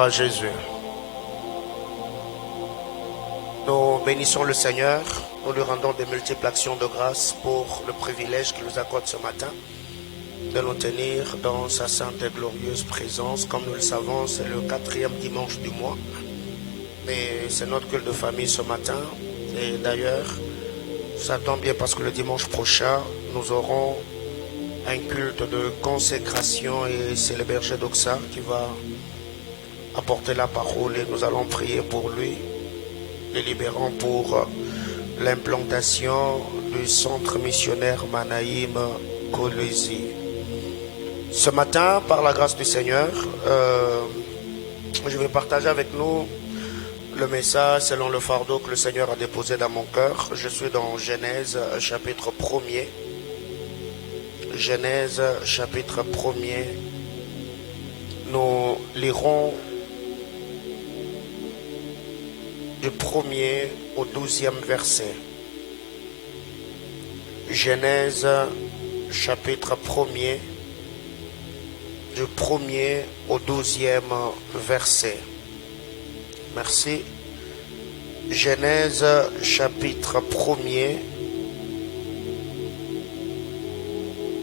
Gloire à Jésus. Nous bénissons le Seigneur, nous lui rendons de multiples actions de grâce pour le privilège qu'il nous accorde ce matin de nous tenir dans sa sainte et glorieuse présence. Comme nous le savons, c'est le 4e dimanche du mois, mais c'est notre culte de famille ce matin. Et d'ailleurs, ça tombe bien parce que le dimanche prochain, nous aurons un culte de consécration et c'est le berger d'Oxa qui va apporter la parole et nous allons prier pour lui, les libérant pour l'implantation du centre missionnaire Manaïm Kolwezi. Ce matin, par la grâce du Seigneur, je vais partager avec nous le message selon le fardeau que le Seigneur a déposé dans mon cœur. Je suis dans Genèse chapitre 1er. Genèse chapitre 1er. Nous lirons du 1er au 12e verset. Genèse chapitre 1er, du 1er au 12e verset. Merci. Genèse chapitre 1er.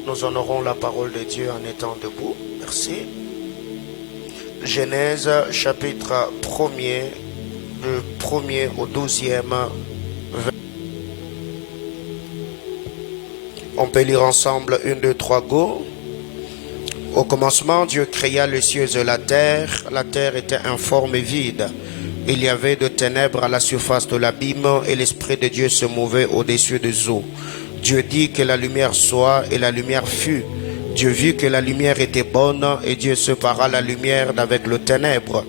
Nous honorons la parole de Dieu en étant debout. Merci. Genèse chapitre 1er, du 1er au 12e verset. On peut lire ensemble 1, 2, 3, go. Au commencement, Dieu créa les cieux et la terre. La terre était informe et vide. Il y avait de ténèbres à la surface de l'abîme et l'Esprit de Dieu se mouvait au-dessus des eaux. Dieu dit que la lumière soit et la lumière fut. Dieu vit que la lumière était bonne et Dieu sépara la lumière d'avec le ténèbre.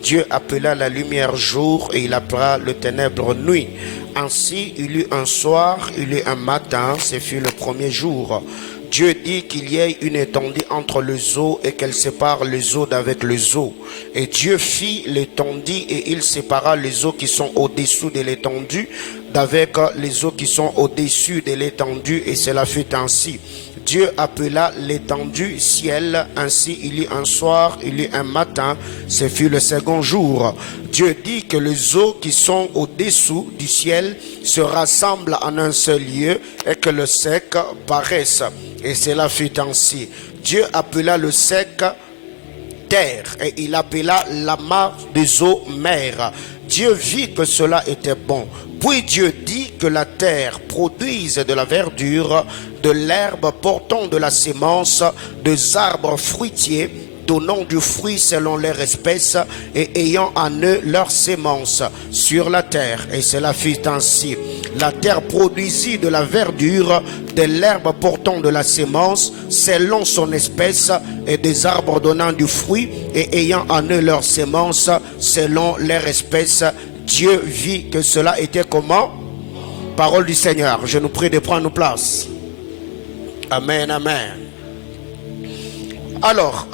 Dieu appela la lumière jour et il appela le ténèbre nuit. Ainsi, il y eut un soir, il y eut un matin, ce fut le premier jour. Dieu dit qu'il y ait une étendue entre les eaux et qu'elle sépare les eaux d'avec les eaux. Et Dieu fit l'étendue et il sépara les eaux qui sont au-dessous de l'étendue d'avec les eaux qui sont au-dessus de l'étendue, et cela fut ainsi. Dieu appela l'étendue ciel. Ainsi il y eut un soir, il y eut un matin, ce fut le second jour. Dieu dit que les eaux qui sont au-dessous du ciel se rassemblent en un seul lieu et que le sec paraisse. Et cela fut ainsi. Dieu appela le sec terre et il appela la mare des eaux mer. Dieu vit que cela était bon. Puis Dieu dit que la terre produise de la verdure, de l'herbe portant de la sémence, des arbres fruitiers, donnant du fruit selon leur espèce et ayant en eux leur sémence sur la terre. Et cela fut ainsi. La terre produisit de la verdure, de l'herbe portant de la sémence selon son espèce et des arbres donnant du fruit et ayant en eux leur sémence selon leur espèce. Dieu vit que cela était comment? Parole du Seigneur. Je nous prie de prendre nos places. Amen, amen. Alors,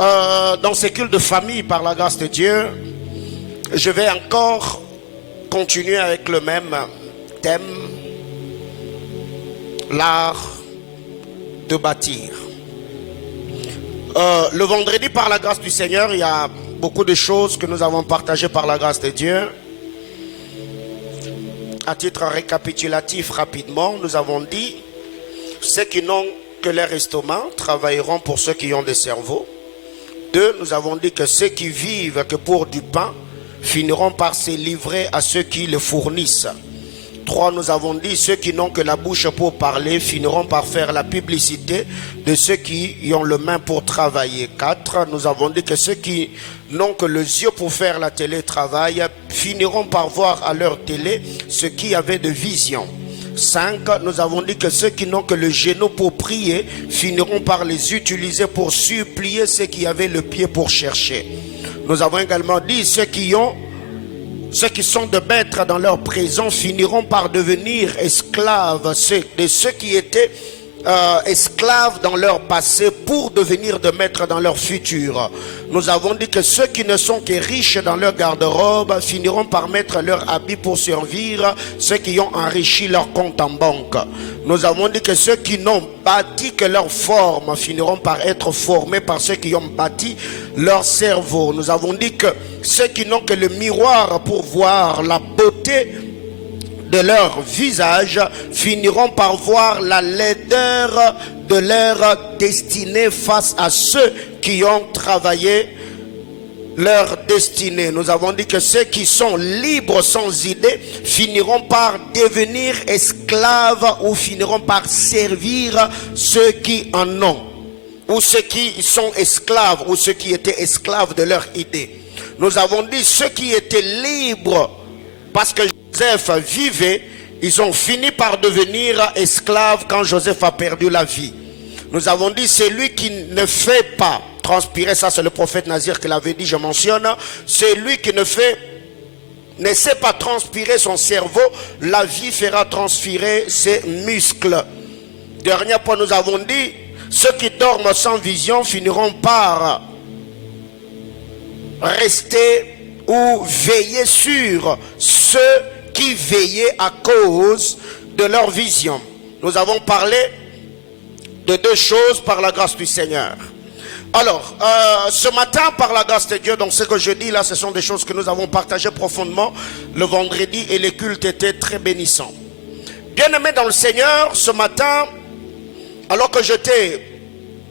dans ces cultes de famille, par la grâce de Dieu, je vais encore continuer avec le même thème, l'art de bâtir. Le vendredi, par la grâce du Seigneur, il y a beaucoup de choses que nous avons partagées par la grâce de Dieu. À titre récapitulatif, rapidement, nous avons dit, ceux qui n'ont que leur estomac travailleront pour ceux qui ont des cerveaux. 2, nous avons dit que ceux qui vivent que pour du pain finiront par se livrer à ceux qui le fournissent. 3, nous avons dit ceux qui n'ont que la bouche pour parler finiront par faire la publicité de ceux qui ont le main pour travailler. 4, nous avons dit que ceux qui n'ont que les yeux pour faire la télétravail finiront par voir à leur télé ceux qui avaient de vision. 5, nous avons dit que ceux qui n'ont que le genou pour prier finiront par les utiliser pour supplier ceux qui avaient le pied pour chercher. Nous avons également dit ceux qui sont de maîtres dans leur prison finiront par devenir esclaves de ceux qui étaient esclaves dans leur passé pour devenir de maîtres dans leur futur. Nous avons dit que ceux qui ne sont que riches dans leur garde-robe finiront par mettre leurs habits pour servir ceux qui ont enrichi leur compte en banque. Nous avons dit que ceux qui n'ont bâti que leur forme finiront par être formés par ceux qui ont bâti leur cerveau. Nous avons dit que ceux qui n'ont que le miroir pour voir la beauté de leur visage finiront par voir la laideur de leur destinée face à ceux qui ont travaillé leur destinée. Nous avons dit que ceux qui sont libres sans idée finiront par devenir esclaves ou finiront par servir ceux qui en ont, ou ceux qui sont esclaves ou ceux qui étaient esclaves de leur idée. Nous avons dit ceux qui étaient libres parce que Joseph vivait, ils ont fini par devenir esclaves quand Joseph a perdu la vie. Nous avons dit celui qui ne fait pas transpirer, ça c'est le prophète Nazir qui l'avait dit, je mentionne, celui qui ne sait pas transpirer son cerveau, la vie fera transpirer ses muscles. Dernier point, nous avons dit ceux qui dorment sans vision finiront par rester ou veiller sur ceux qui veillaient à cause de leur vision. Nous avons parlé de deux choses par la grâce du Seigneur. Alors, ce matin, par la grâce de Dieu, donc ce que je dis là, ce sont des choses que nous avons partagées profondément le vendredi et les cultes étaient très bénissants. Bien-aimés dans le Seigneur, ce matin, alors que j'étais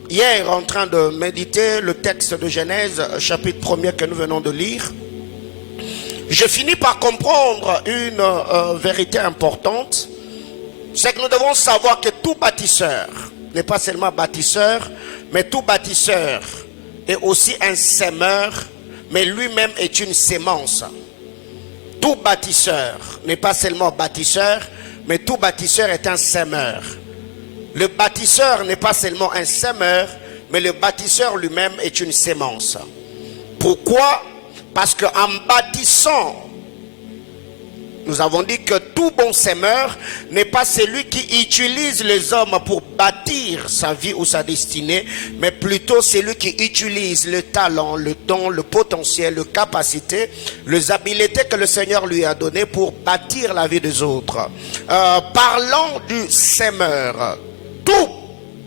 hier en train de méditer le texte de Genèse, chapitre 1er que nous venons de lire, j'ai fini par comprendre une vérité importante. C'est que nous devons savoir que tout bâtisseur n'est pas seulement bâtisseur, mais tout bâtisseur est aussi un sémeur, mais lui-même est une sémence. Tout bâtisseur n'est pas seulement bâtisseur, mais tout bâtisseur est un sémeur. Le bâtisseur n'est pas seulement un sémeur, mais le bâtisseur lui-même est une sémence. Pourquoi ? Parce qu'en bâtissant, nous avons dit que tout bon sémeur n'est pas celui qui utilise les hommes pour bâtir sa vie ou sa destinée, mais plutôt celui qui utilise le talent, le don, le potentiel, les capacités, les habiletés que le Seigneur lui a données pour bâtir la vie des autres. Parlons du sémeur. Tout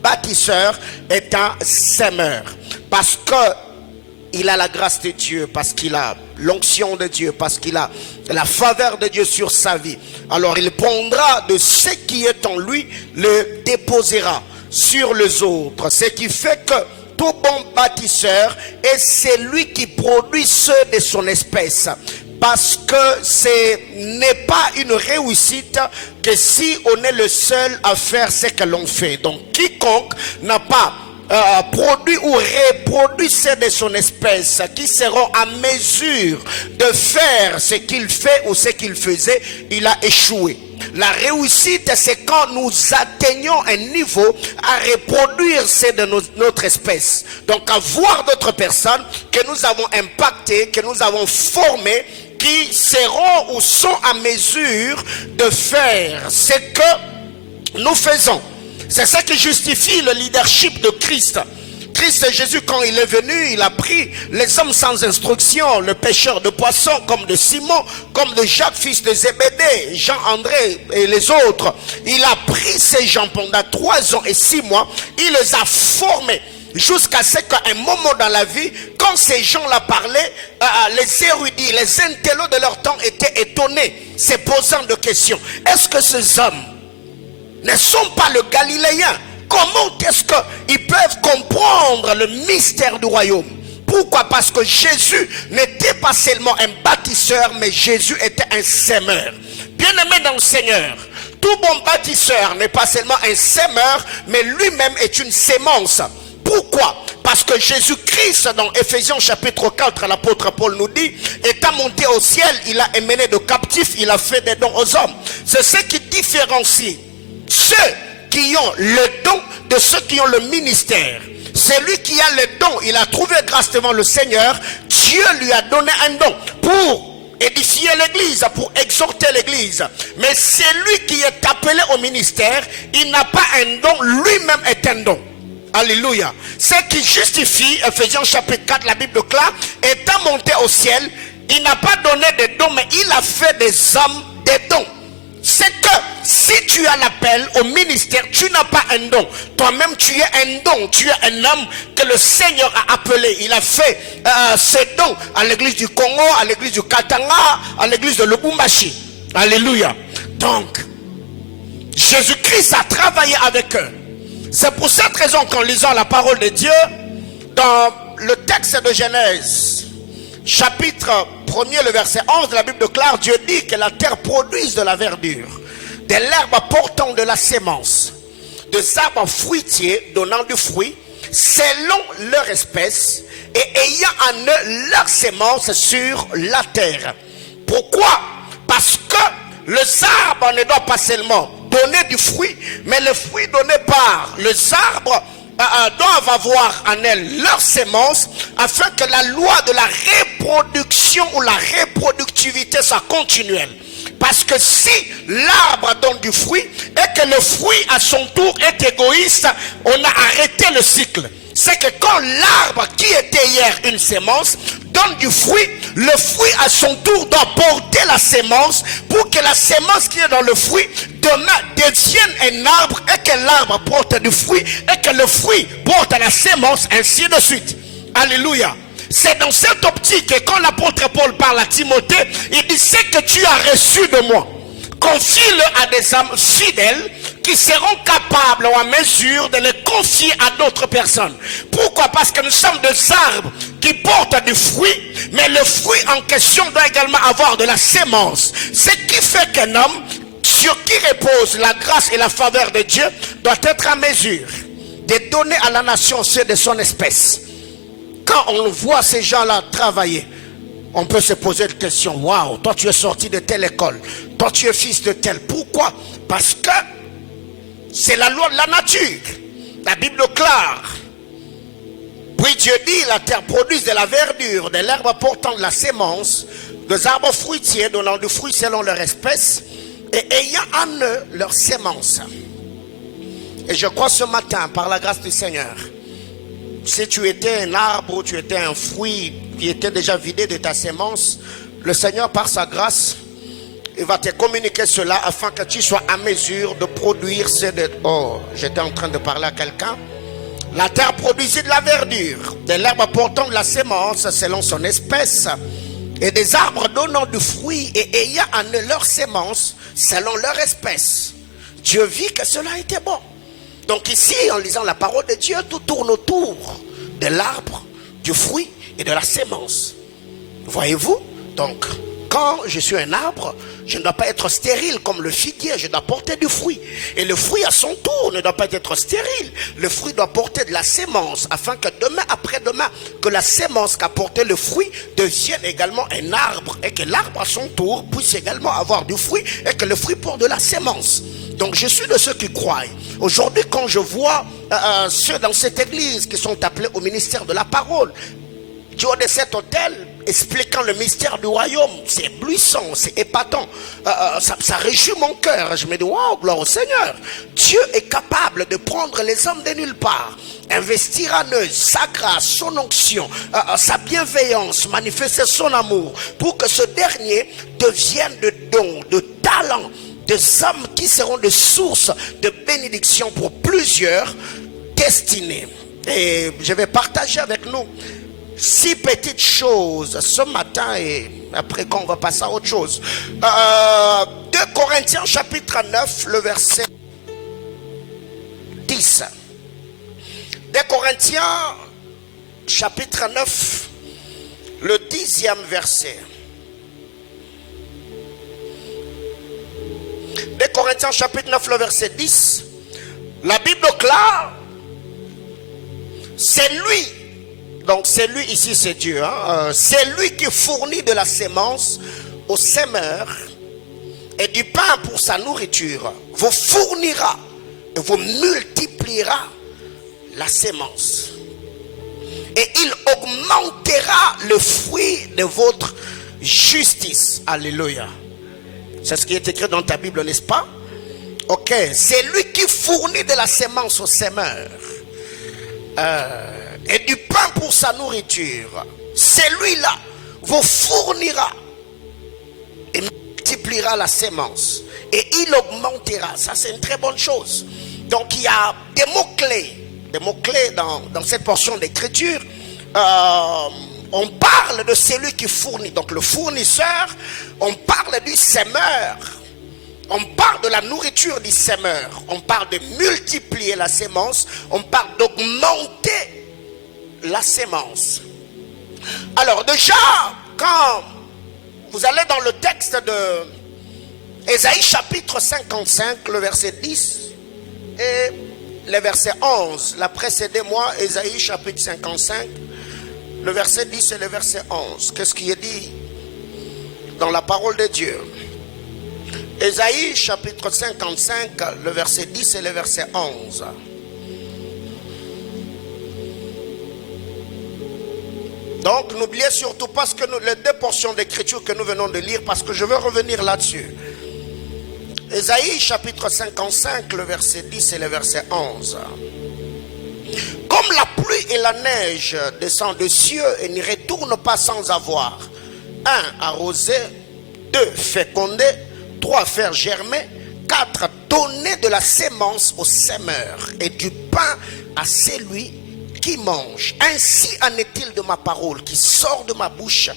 bâtisseur est un sémeur parce que il a la grâce de Dieu, parce qu'il a l'onction de Dieu, parce qu'il a la faveur de Dieu sur sa vie. Alors il prendra de ce qui est en lui, le déposera sur les autres. Ce qui fait que tout bon bâtisseur est celui qui produit ceux de son espèce. Parce que ce n'est pas une réussite que si on est le seul à faire ce que l'on fait. Donc quiconque n'a pas produit ou reproduit ceux de son espèce qui seront à mesure de faire ce qu'il fait ou ce qu'il faisait, il a échoué. La réussite, c'est quand nous atteignons un niveau à reproduire ceux de notre espèce. Donc à voir d'autres personnes que nous avons impactées, que nous avons formées, qui seront ou sont à mesure de faire ce que nous faisons. C'est ça qui justifie le leadership de Christ. Christ Jésus, quand il est venu, il a pris les hommes sans instruction, le pêcheur de poissons comme de Simon, comme de Jacques, fils de Zébédée, Jean, André et les autres. Il a pris ces gens pendant 3 ans et 6 mois, il les a formés. Jusqu'à ce qu'à un moment dans la vie, quand ces gens-là parlaient, les érudits, les intellos de leur temps étaient étonnés, se posant des questions. Est-ce que ces hommes ne sont pas le Galiléen? Comment est-ce qu'ils peuvent comprendre le mystère du royaume? Pourquoi? Parce que Jésus n'était pas seulement un bâtisseur, mais Jésus était un sémeur. Bien-aimé dans le Seigneur, tout bon bâtisseur n'est pas seulement un sémeur, mais lui-même est une sémence. Pourquoi? Parce que Jésus-Christ, dans Éphésiens chapitre 4, l'apôtre Paul nous dit, étant monté au ciel, il a émené de captifs, il a fait des dons aux hommes. C'est ce qui différencie ceux qui ont le don de ceux qui ont le ministère. Celui qui a le don, il a trouvé grâce devant le Seigneur, Dieu lui a donné un don pour édifier l'église, pour exhorter l'église. Mais celui qui est appelé au ministère, il n'a pas un don, lui-même est un don. Alléluia. Ce qui justifie, Ephésiens chapitre 4, la Bible déclare, étant monté au ciel, il n'a pas donné de dons, mais il a fait des hommes des dons. C'est que si tu as l'appel au ministère, tu n'as pas un don. Toi-même, tu es un don. Tu es un homme que le Seigneur a appelé. Il a fait ce don à l'église du Congo, à l'église du Katanga, à l'église de Lubumbashi. Alléluia. Donc, Jésus-Christ a travaillé avec eux. C'est pour cette raison qu'en lisant la parole de Dieu, dans le texte de Genèse, chapitre 1er, le verset 11 de la Bible déclare, Dieu dit que la terre produise de la verdure, de l'herbe portant de la sémence, des arbres fruitiers donnant du fruit, selon leur espèce, et ayant en eux leur sémence sur la terre. Pourquoi? Parce que les arbres ne doivent pas seulement donner du fruit, mais le fruit donné par les arbres doivent avoir en elles leur sémence, afin que la loi de la reproduction ou la reproductivité soit continuelle. Parce que si l'arbre donne du fruit et que le fruit à son tour est égoïste, on a arrêté le cycle. C'est que quand l'arbre qui était hier une sémence donne du fruit, le fruit à son tour doit porter la sémence pour que la sémence qui est dans le fruit demain devienne un arbre et que l'arbre porte du fruit et que le fruit porte la sémence, ainsi de suite. Alléluia. C'est dans cette optique que quand l'apôtre Paul parle à Timothée, il dit: ce que tu as reçu de moi, confie-le à des âmes fidèles qui seront capables ou à mesure de les confier à d'autres personnes. Pourquoi? Parce que nous sommes des arbres qui portent du fruit, mais le fruit en question doit également avoir de la sémence. Ce qui fait qu'un homme sur qui repose la grâce et la faveur de Dieu doit être en mesure de donner à la nation ceux de son espèce. Quand on voit ces gens-là travailler, on peut se poser la question: waouh, toi tu es sorti de telle école, toi tu es fils de tel. Pourquoi? Parce que c'est la loi de la nature. La Bible déclare, puis Dieu dit, la terre produit de la verdure, de l'herbe portant de la sémence, des arbres fruitiers donnant du fruit selon leur espèce, et ayant en eux leur sémence. Et je crois ce matin, par la grâce du Seigneur, si tu étais un arbre ou tu étais un fruit qui était déjà vidé de ta sémence, le Seigneur, par sa grâce, il va te communiquer cela afin que tu sois à mesure de produire ce de... Oh, j'étais en train de parler à quelqu'un. La terre produisit de la verdure, de l'herbe portant de la sémence selon son espèce, et des arbres donnant du fruit et ayant en eux leur sémence selon leur espèce. Dieu vit que cela était bon. Donc ici, en lisant la parole de Dieu, tout tourne autour de l'arbre, du fruit et de la sémence. Voyez-vous? Donc, quand je suis un arbre, je ne dois pas être stérile comme le figuier, je dois porter du fruit. Et le fruit à son tour ne doit pas être stérile. Le fruit doit porter de la sémence, afin que demain après-demain, que la sémence qu'a porté le fruit devienne également un arbre. Et que l'arbre à son tour puisse également avoir du fruit et que le fruit porte de la sémence. Donc je suis de ceux qui croient. Aujourd'hui, quand je vois ceux dans cette église qui sont appelés au ministère de la parole, du haut de cet hôtel, expliquant le mystère du royaume, c'est éblouissant, c'est épatant, ça réjouit mon cœur. Je me dis: waouh, gloire au Seigneur. Dieu est capable de prendre les hommes de nulle part, investir en eux sa grâce, son onction, sa bienveillance, manifester son amour, pour que ce dernier devienne de dons, de talents, des hommes qui seront des sources de bénédiction pour plusieurs destinés. Et je vais partager avec nous 6 petites choses ce matin, et après quand on va passer à autre chose. 2 Corinthiens chapitre 9, le verset 10. 2 Corinthiens chapitre 9, le 10e verset. 2 Corinthiens chapitre 9, le verset 10. La Bible déclare, c'est lui. Donc c'est lui ici, c'est Dieu. C'est lui qui fournit de la sémence au semeur et du pain pour sa nourriture. Vous fournira et vous multipliera la sémence. Et il augmentera le fruit de votre justice. Alléluia. C'est ce qui est écrit dans ta Bible, n'est-ce pas? Ok, c'est lui qui fournit de la sémence au semeur et du pain pour sa nourriture. Celui-là vous fournira et multipliera la sémence et il augmentera. Ça, c'est une très bonne chose. Donc il y a des mots-clés dans cette portion d'écriture. On parle de celui qui fournit, donc le fournisseur. On parle du semeur. On parle de la nourriture du semeur. On parle de multiplier la sémence. On parle d'augmenter la sémence. Alors déjà, quand vous allez dans le texte de Ésaïe chapitre 55, le verset 10 et le verset 11. La précédez-moi, Ésaïe chapitre 55, le verset 10 et le verset 11. Qu'est-ce qui est dit dans la parole de Dieu? Ésaïe chapitre 55, le verset 10 et le verset 11. Donc n'oubliez surtout pas les deux portions d'écriture que nous venons de lire, parce que je veux revenir là-dessus. Ésaïe chapitre 55, le verset 10 et le verset 11. Comme la pluie et la neige descendent des cieux et n'y retournent pas sans avoir 1. Arrosé, 2. Fécondé, 3. Faire germer, 4. Donner de la sémence au semeur et du pain à celui qui mange. Ainsi en est-il de ma parole qui sort de ma bouche.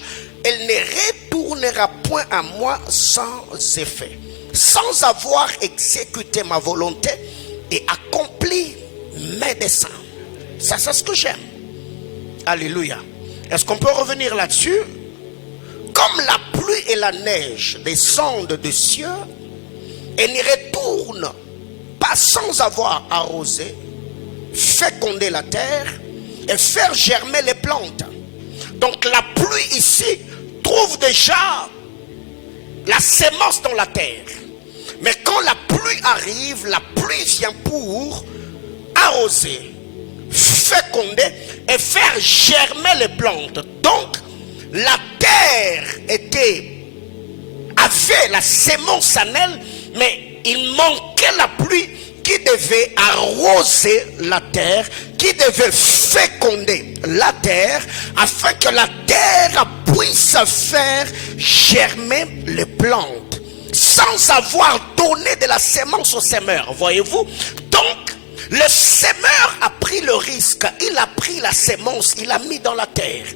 Elle ne retournera point à moi sans effet, sans avoir exécuté ma volonté et accompli mes desseins. Ça, c'est ce que j'aime. Alléluia. Est-ce qu'on peut revenir là-dessus? Comme la pluie et la neige descendent des cieux et n'y retournent pas sans avoir arrosé, féconder la terre et faire germer les plantes. Donc la pluie ici trouve déjà la sémence dans la terre. Mais quand la pluie arrive, la pluie vient pour arroser, féconder et faire germer les plantes. Donc la terre avait la sémence en elle, mais il manquait la pluie qui devait arroser la terre, qui devait féconder la terre, afin que la terre puisse faire germer les plantes, sans avoir donné de la sémence au semeur. Voyez-vous? Donc, le semeur a pris le risque, il a pris la sémence, il l'a mis dans la terre.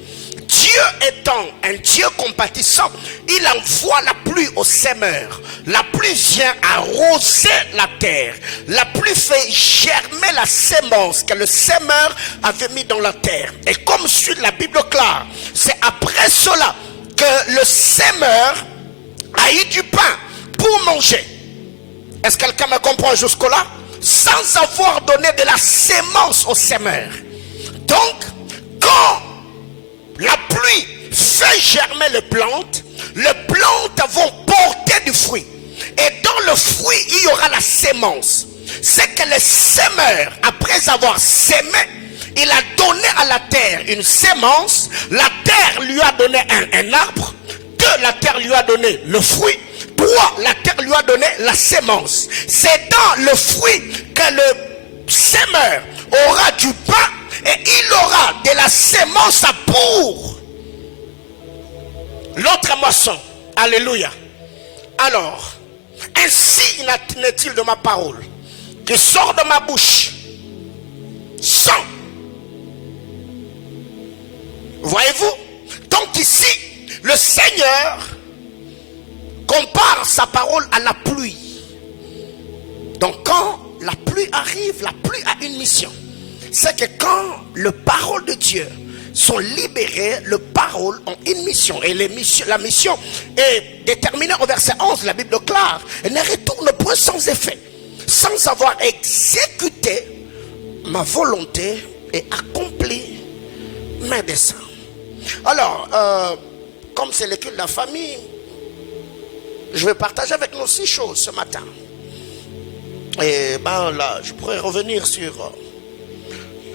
Dieu étant un Dieu compatissant, il envoie la pluie au semeur. La pluie vient arroser la terre. La pluie fait germer la sémence que le semeur avait mis dans la terre. Et comme suit la Bible claire, c'est après cela que le semeur a eu du pain pour manger. Est-ce que quelqu'un me comprend jusque-là? Sans avoir donné de la sémence au semeur. Donc, quand la pluie fait germer les plantes vont porter du fruit. Et dans le fruit, il y aura la sémence. C'est que le semeur, après avoir sémé, il a donné à la terre une sémence. La terre lui a donné un arbre. 2, la terre lui a donné le fruit. 3, la terre lui a donné la sémence. C'est dans le fruit que le semeur aura du pain et il aura de la sémence pour l'autre moisson. Alléluia. Alors, ainsi n'est-il de ma parole qui sort de ma bouche sans. Voyez-vous? Donc ici, le Seigneur compare sa parole à la pluie. Donc quand la pluie arrive, la pluie a une mission. C'est que quand les paroles de Dieu sont libérées, les paroles ont une mission. Et la mission est déterminée au verset 11, la Bible claire. Elle ne retourne point sans effet, sans avoir exécuté ma volonté et accompli mes desseins. Alors, comme c'est l'étude de la famille, je vais partager avec nous 6 choses ce matin. Et là, je pourrais revenir sur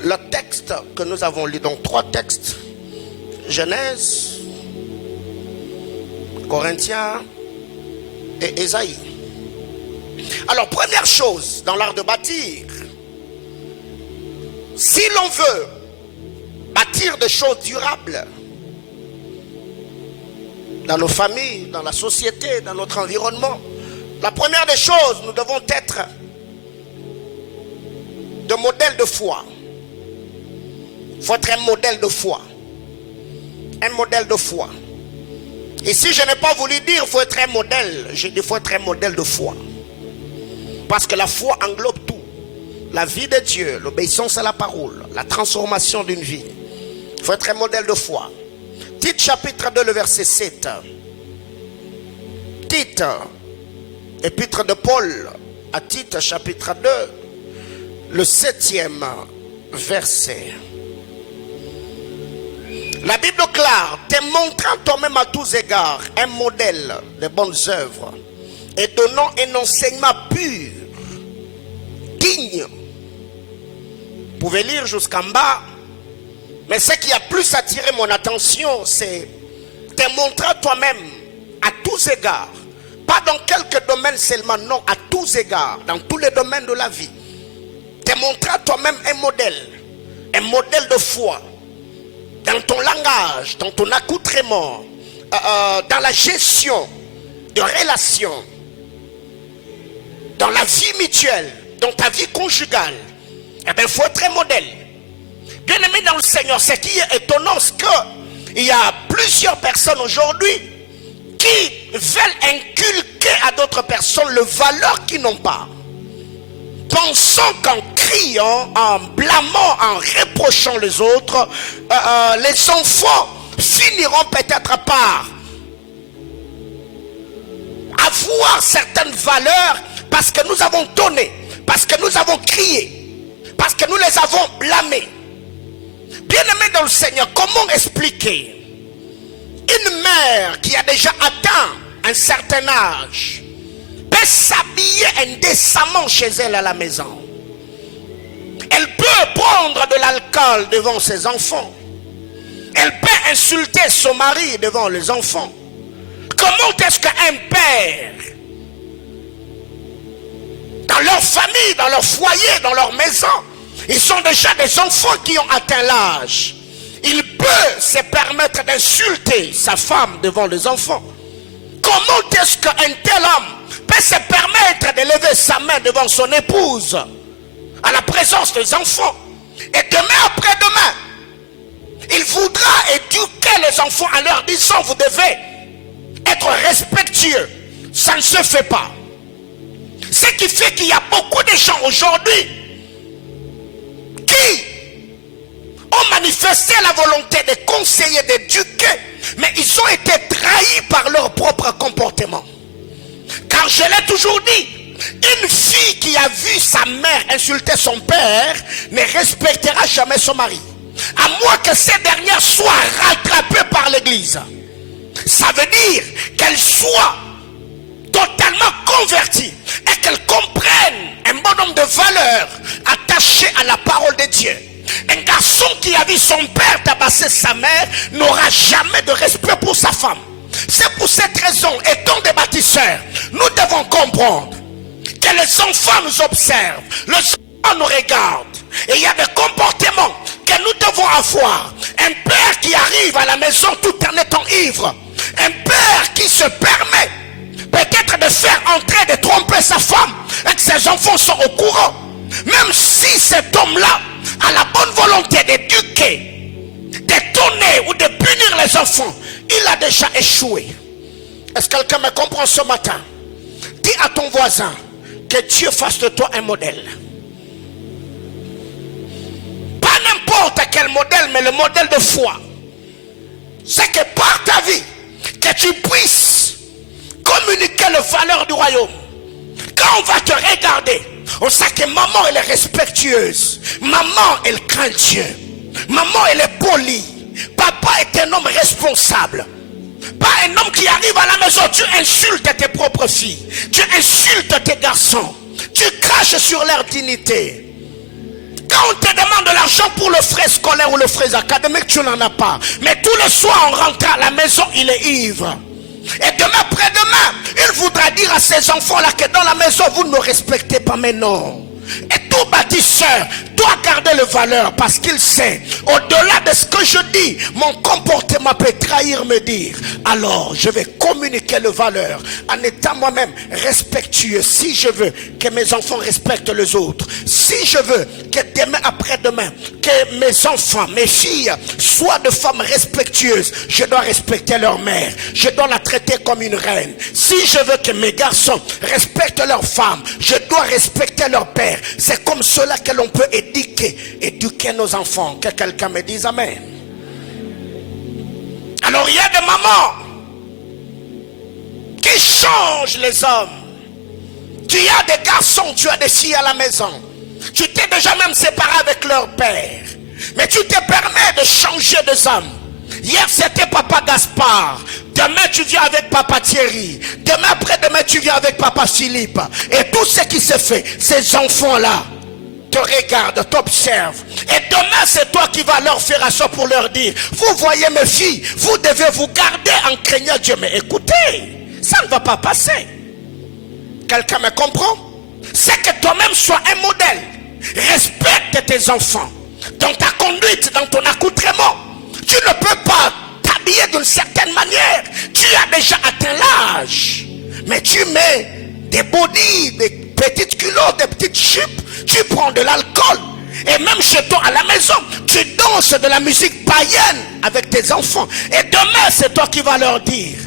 le texte que nous avons lu. Donc 3 textes. Genèse, Corinthiens et Ésaïe. Alors, première chose dans l'art de bâtir, si l'on veut bâtir des choses durables dans nos familles, dans la société, dans notre environnement, la première des choses, nous devons être de modèles de foi. Il faut être un modèle de foi. Un modèle de foi. Et si je n'ai pas voulu dire il faut être un modèle, j'ai dit il faut être un modèle de foi. Parce que la foi englobe tout. La vie de Dieu, l'obéissance à la parole, la transformation d'une vie. Il faut être un modèle de foi. Tite chapitre 2, le verset 7. Tite, épître de Paul à Tite chapitre 2, le 7e verset. La Bible déclare, te montrant toi-même à tous égards un modèle de bonnes œuvres et donnant un enseignement pur, digne. Vous pouvez lire jusqu'en bas, mais ce qui a plus attiré mon attention, c'est te montrant toi-même à tous égards, pas dans quelques domaines seulement, non, à tous égards, dans tous les domaines de la vie. Te montrant toi-même un modèle de foi. Dans ton langage, dans ton accoutrement, dans la gestion de relations, dans la vie mutuelle, dans ta vie conjugale, eh bien, il faut être un modèle. Bien aimé dans le Seigneur, ce qui est étonnant, c'est qu'il y a plusieurs personnes aujourd'hui qui veulent inculquer à d'autres personnes les valeurs qu'ils n'ont pas. Pensant qu'en criant, en blâmant, en reprochant les autres, les enfants finiront peut-être par avoir certaines valeurs parce que nous avons donné, parce que nous avons crié, parce que nous les avons blâmés. Bien-aimés dans le Seigneur, comment expliquer une mère qui a déjà atteint un certain âge peut s'habiller indécemment chez elle à la maison? Elle peut prendre de l'alcool devant ses enfants. Elle peut insulter son mari devant les enfants. Comment est-ce qu'un père, dans leur famille, dans leur foyer, dans leur maison, ils sont déjà des enfants qui ont atteint l'âge, il peut se permettre d'insulter sa femme devant les enfants? Comment est-ce qu'un tel homme peut se permettre de lever sa main devant son épouse à la présence des enfants? Et demain après-demain, il voudra éduquer les enfants en leur disant vous devez être respectueux. Ça ne se fait pas. Ce qui fait qu'il y a beaucoup de gens aujourd'hui qui ont manifesté la volonté de conseiller, d'éduquer, mais ils ont été trahis par leur propre comportement. Car je l'ai toujours dit, une fille qui a vu sa mère insulter son père ne respectera jamais son mari, à moins que cette dernière soit rattrapée par l'église. Ça veut dire qu'elle soit totalement convertie et qu'elle comprenne un bon nombre de valeurs attachées à la parole de Dieu. Un garçon qui a vu son père tabasser sa mère n'aura jamais de respect pour sa femme. C'est pour cette raison, étant des bâtisseurs, nous devons comprendre que les enfants nous observent, les enfants nous regardent, et il y a des comportements que nous devons avoir. Un père qui arrive à la maison tout en étant ivre, un père qui se permet peut-être de faire entrer, de tromper sa femme, et que ses enfants sont au courant, même si cet homme-là a la bonne volonté d'éduquer, d'étonner ou de punir les enfants, il a déjà échoué. Est-ce que quelqu'un me comprend ce matin? Dis à ton voisin que Dieu fasse de toi un modèle. Pas n'importe quel modèle, mais le modèle de foi. C'est que par ta vie, que tu puisses communiquer les valeurs du royaume. Quand on va te regarder, on sait que maman elle est respectueuse, maman elle craint Dieu, maman elle est polie, papa est un homme responsable. Pas un homme qui arrive à la maison, tu insultes tes propres filles, tu insultes tes garçons, tu craches sur leur dignité. Quand on te demande de l'argent pour le frais scolaire ou le frais académique, tu n'en as pas. Mais tous les soirs, on rentre à la maison, il est ivre. Et demain, après-demain, il voudra dire à ses enfants-là que dans la maison, vous ne me respectez pas, mais non. Et tout bâtisseur doit garder le valeur parce qu'il sait, au-delà de ce que je dis, mon comportement peut trahir, me dire. Alors, je vais communiquer le valeur en étant moi-même respectueux. Si je veux que mes enfants respectent les autres, si je veux que demain après-demain, que mes enfants, mes filles soient de femmes respectueuses, je dois respecter leur mère. Je dois la traiter comme une reine. Si je veux que mes garçons respectent leurs femmes, je dois respecter leur père. C'est comme cela que l'on peut éduquer nos enfants. Que quelqu'un me dise amen. Alors il y a des mamans qui changent les hommes. Tu as des garçons, tu as des filles à la maison. Tu t'es déjà même séparé avec leur père. Mais tu te permets de changer des hommes. Hier c'était papa Gaspard. Demain tu viens avec papa Thierry. Demain après-demain tu viens avec papa Philippe. Et tout ce qui se fait, ces enfants-là te regardent, t'observent. Et demain c'est toi qui vas leur faire ça pour leur dire, vous voyez mes filles, vous devez vous garder en craignant Dieu. Mais écoutez, ça ne va pas passer. Quelqu'un me comprend? C'est que toi-même sois un modèle. Respecte tes enfants. Dans ta conduite, dans ton accoutrement. Tu ne peux pas t'habiller d'une certaine manière. Tu as déjà atteint l'âge. Mais tu mets des bodys, des petites culottes, des petites jupes. Tu prends de l'alcool. Et même chez toi à la maison, tu danses de la musique païenne avec tes enfants. Et demain, c'est toi qui vas leur dire,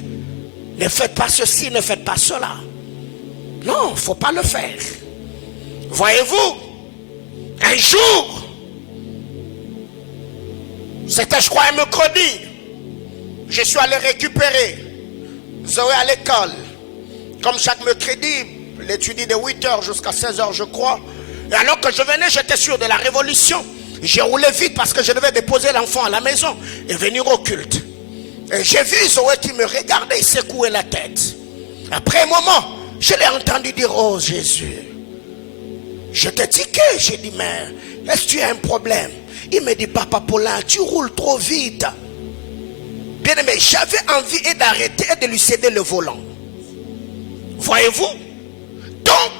ne faites pas ceci, ne faites pas cela. Non, il ne faut pas le faire. Voyez-vous, un jour, c'était je crois un mercredi, je suis allé récupérer Zoé à l'école. Comme chaque mercredi, elle étudie de 8h jusqu'à 16h je crois. Et alors que je venais, j'étais sûr de la révolution. J'ai roulé vite parce que je devais déposer l'enfant à la maison et venir au culte. Et j'ai vu Zoé qui me regardait, il secouait la tête. Après un moment, je l'ai entendu dire, oh Jésus. J'étais tiqué, j'ai dit, mais est-ce que tu as un problème? Il me dit, papa Paulin, tu roules trop vite. Bien aimé, j'avais envie d'arrêter et de lui céder le volant. Voyez-vous? Donc,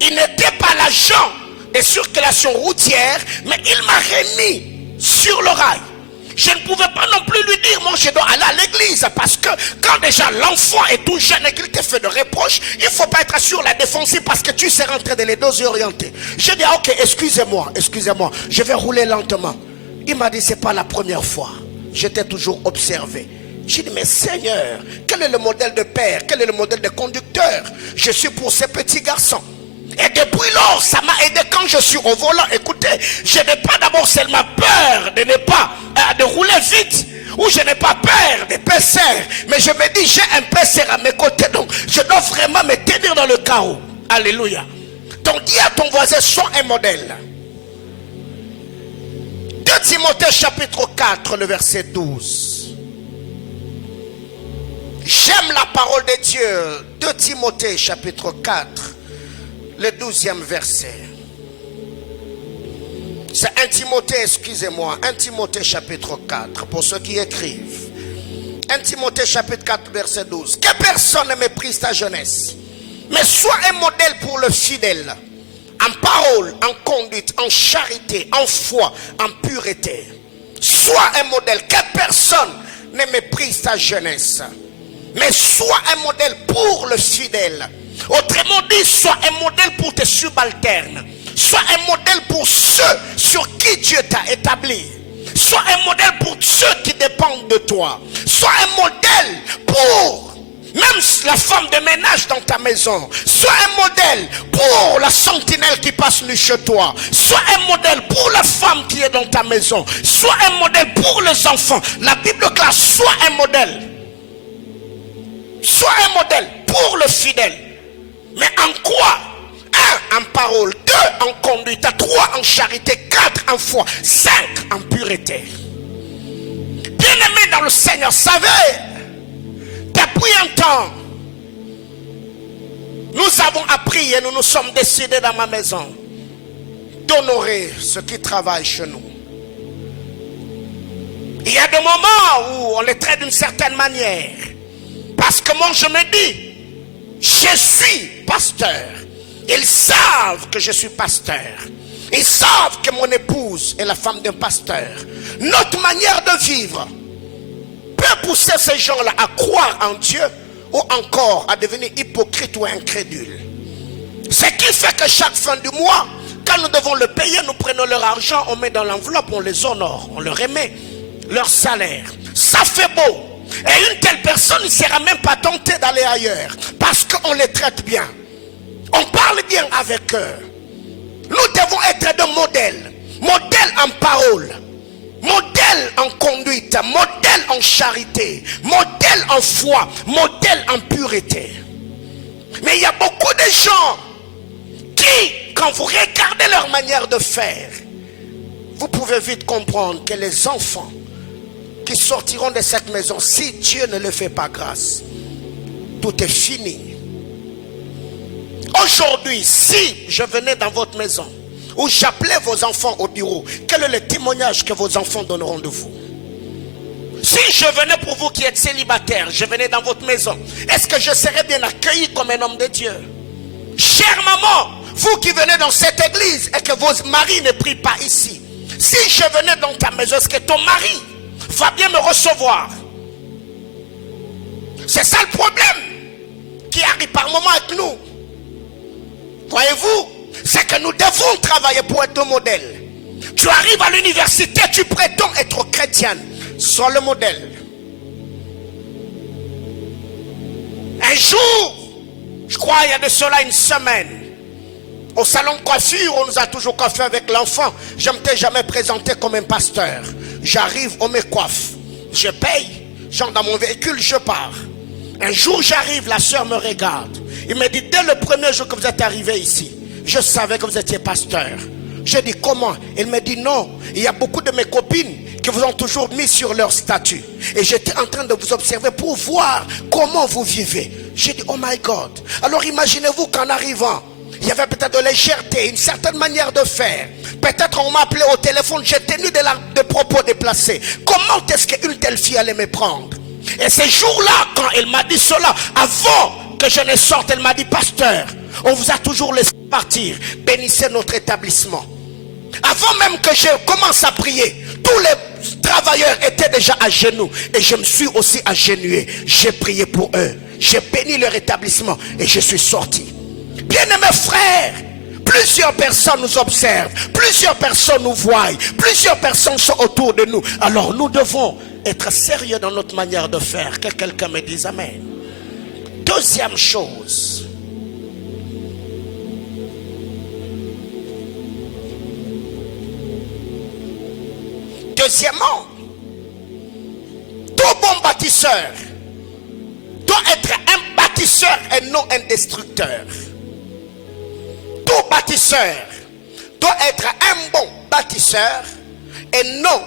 il n'était pas l'agent de circulation routière, mais il m'a remis sur le rail. Je ne pouvais pas non plus lui dire, moi je dois aller à l'église, parce que quand déjà l'enfant est tout jeune et qu'il te fait de reproches, il ne faut pas être sur la défensive parce que tu sais rentrer dans les deux orientés. Je dis, ok, excusez-moi, je vais rouler lentement. Il m'a dit, c'est pas la première fois. J'étais toujours observé. J'ai dit, mais Seigneur, quel est le modèle de père? Quel est le modèle de conducteur? Je suis pour ces petits garçons. Et depuis lors, ça m'a aidé quand je suis au volant. Écoutez, je n'ai pas d'abord seulement peur de ne pas de rouler vite, ou je n'ai pas peur des pêcheurs, mais je me dis, j'ai un pêcheur à mes côtés, donc je dois vraiment me tenir dans le chaos. Alléluia. Donc dis à ton voisin, sois un modèle. 2 Timothée chapitre 4, le verset 12. J'aime la parole de Dieu. 2 Timothée chapitre 4, le 12e verset. C'est 1 Timothée, excusez-moi, 1 Timothée chapitre 4, pour ceux qui écrivent. 1 Timothée chapitre 4, verset 12. Que personne ne méprise ta jeunesse, mais sois un modèle pour le fidèle, en parole, en conduite, en charité, en foi, en pureté. Sois un modèle, que personne ne méprise ta jeunesse, mais sois un modèle pour le fidèle. Autrement dit, sois un modèle pour tes subalternes. Sois un modèle pour ceux sur qui Dieu t'a établi. Sois un modèle pour ceux qui dépendent de toi. Sois un modèle pour même la femme de ménage dans ta maison. Sois un modèle pour la sentinelle qui passe nu chez toi. Sois un modèle pour la femme qui est dans ta maison. Sois un modèle pour les enfants. La Bible classe, sois un modèle. Sois un modèle pour le fidèle. Mais en quoi? 1 en parole, 2 en conduite, 3 en charité, 4 en foi, 5 en pureté. Bien-aimés dans le Seigneur, savez, depuis un temps, nous avons appris et nous nous sommes décidés dans ma maison d'honorer ceux qui travaillent chez nous. Il y a des moments où on les traite d'une certaine manière. que moi je me dis, je suis pasteur. Ils savent que je suis pasteur. Ils savent que mon épouse est la femme d'un pasteur. Notre manière de vivre peut pousser ces gens-là à croire en Dieu ou encore à devenir hypocrite ou incrédule. Ce qui fait que chaque fin du mois, quand nous devons le payer, nous prenons leur argent, on met dans l'enveloppe, on les honore, on leur remet leur salaire. Ça fait beau. Et une telle personne ne sera même pas tentée d'aller ailleurs parce qu'on les traite bien. On parle bien avec eux. Nous devons être des modèles. Modèles en parole, modèles en conduite, modèles en charité, modèles en foi, modèles en pureté. Mais il y a beaucoup de gens qui, quand vous regardez leur manière de faire, vous pouvez vite comprendre que les enfants qui sortiront de cette maison, si Dieu ne le fait pas grâce, tout est fini. Aujourd'hui, si je venais dans votre maison ou j'appelais vos enfants au bureau, quel est le témoignage que vos enfants donneront de vous? Si je venais pour vous qui êtes célibataires, je venais dans votre maison, est-ce que je serais bien accueilli comme un homme de Dieu? Chère maman, vous qui venez dans cette église et que vos maris ne prient pas ici, si je venais dans ta maison, est-ce que ton mari va bien me recevoir? C'est ça le problème qui arrive par moment avec nous. Voyez-vous, c'est que nous devons travailler pour être un modèle. Tu arrives à l'université, tu prétends être chrétienne. Sois le modèle. Un jour, je crois il y a de cela une semaine, au salon de coiffure, on nous a toujours coiffé avec l'enfant. Je ne m'étais jamais présenté comme un pasteur. J'arrive, on me coiffe. Je paye, genre dans mon véhicule, je pars. Un jour j'arrive, la soeur me regarde. Il me dit, dès le premier jour que vous êtes arrivé ici, je savais que vous étiez pasteur. Je dis, comment? Il me dit, non, il y a beaucoup de mes copines qui vous ont toujours mis sur leur statut. Et j'étais en train de vous observer pour voir comment vous vivez. J'ai dit, oh my God. Alors imaginez-vous qu'en arrivant, il y avait peut-être de légèreté, une certaine manière de faire. Peut-être on m'a appelé au téléphone, j'ai tenu des propos déplacés. Comment est-ce qu'une telle fille allait me prendre? Et ces jours-là, quand elle m'a dit cela, avant que je ne sorte, elle m'a dit, pasteur, on vous a toujours laissé partir, bénissez notre établissement. Avant même que je commence à prier, tous les travailleurs étaient déjà à genoux et je me suis aussi agenouillé. J'ai prié pour eux, j'ai béni leur établissement et je suis sorti. Bien-aimés frères, plusieurs personnes nous observent, plusieurs personnes nous voient, plusieurs personnes sont autour de nous. Alors nous devons être sérieux dans notre manière de faire. Que quelqu'un me dise amen. Deuxième chose, deuxièmement, tout bon bâtisseur doit être un bâtisseur et non un destructeur. Tout bâtisseur doit être un bon bâtisseur et non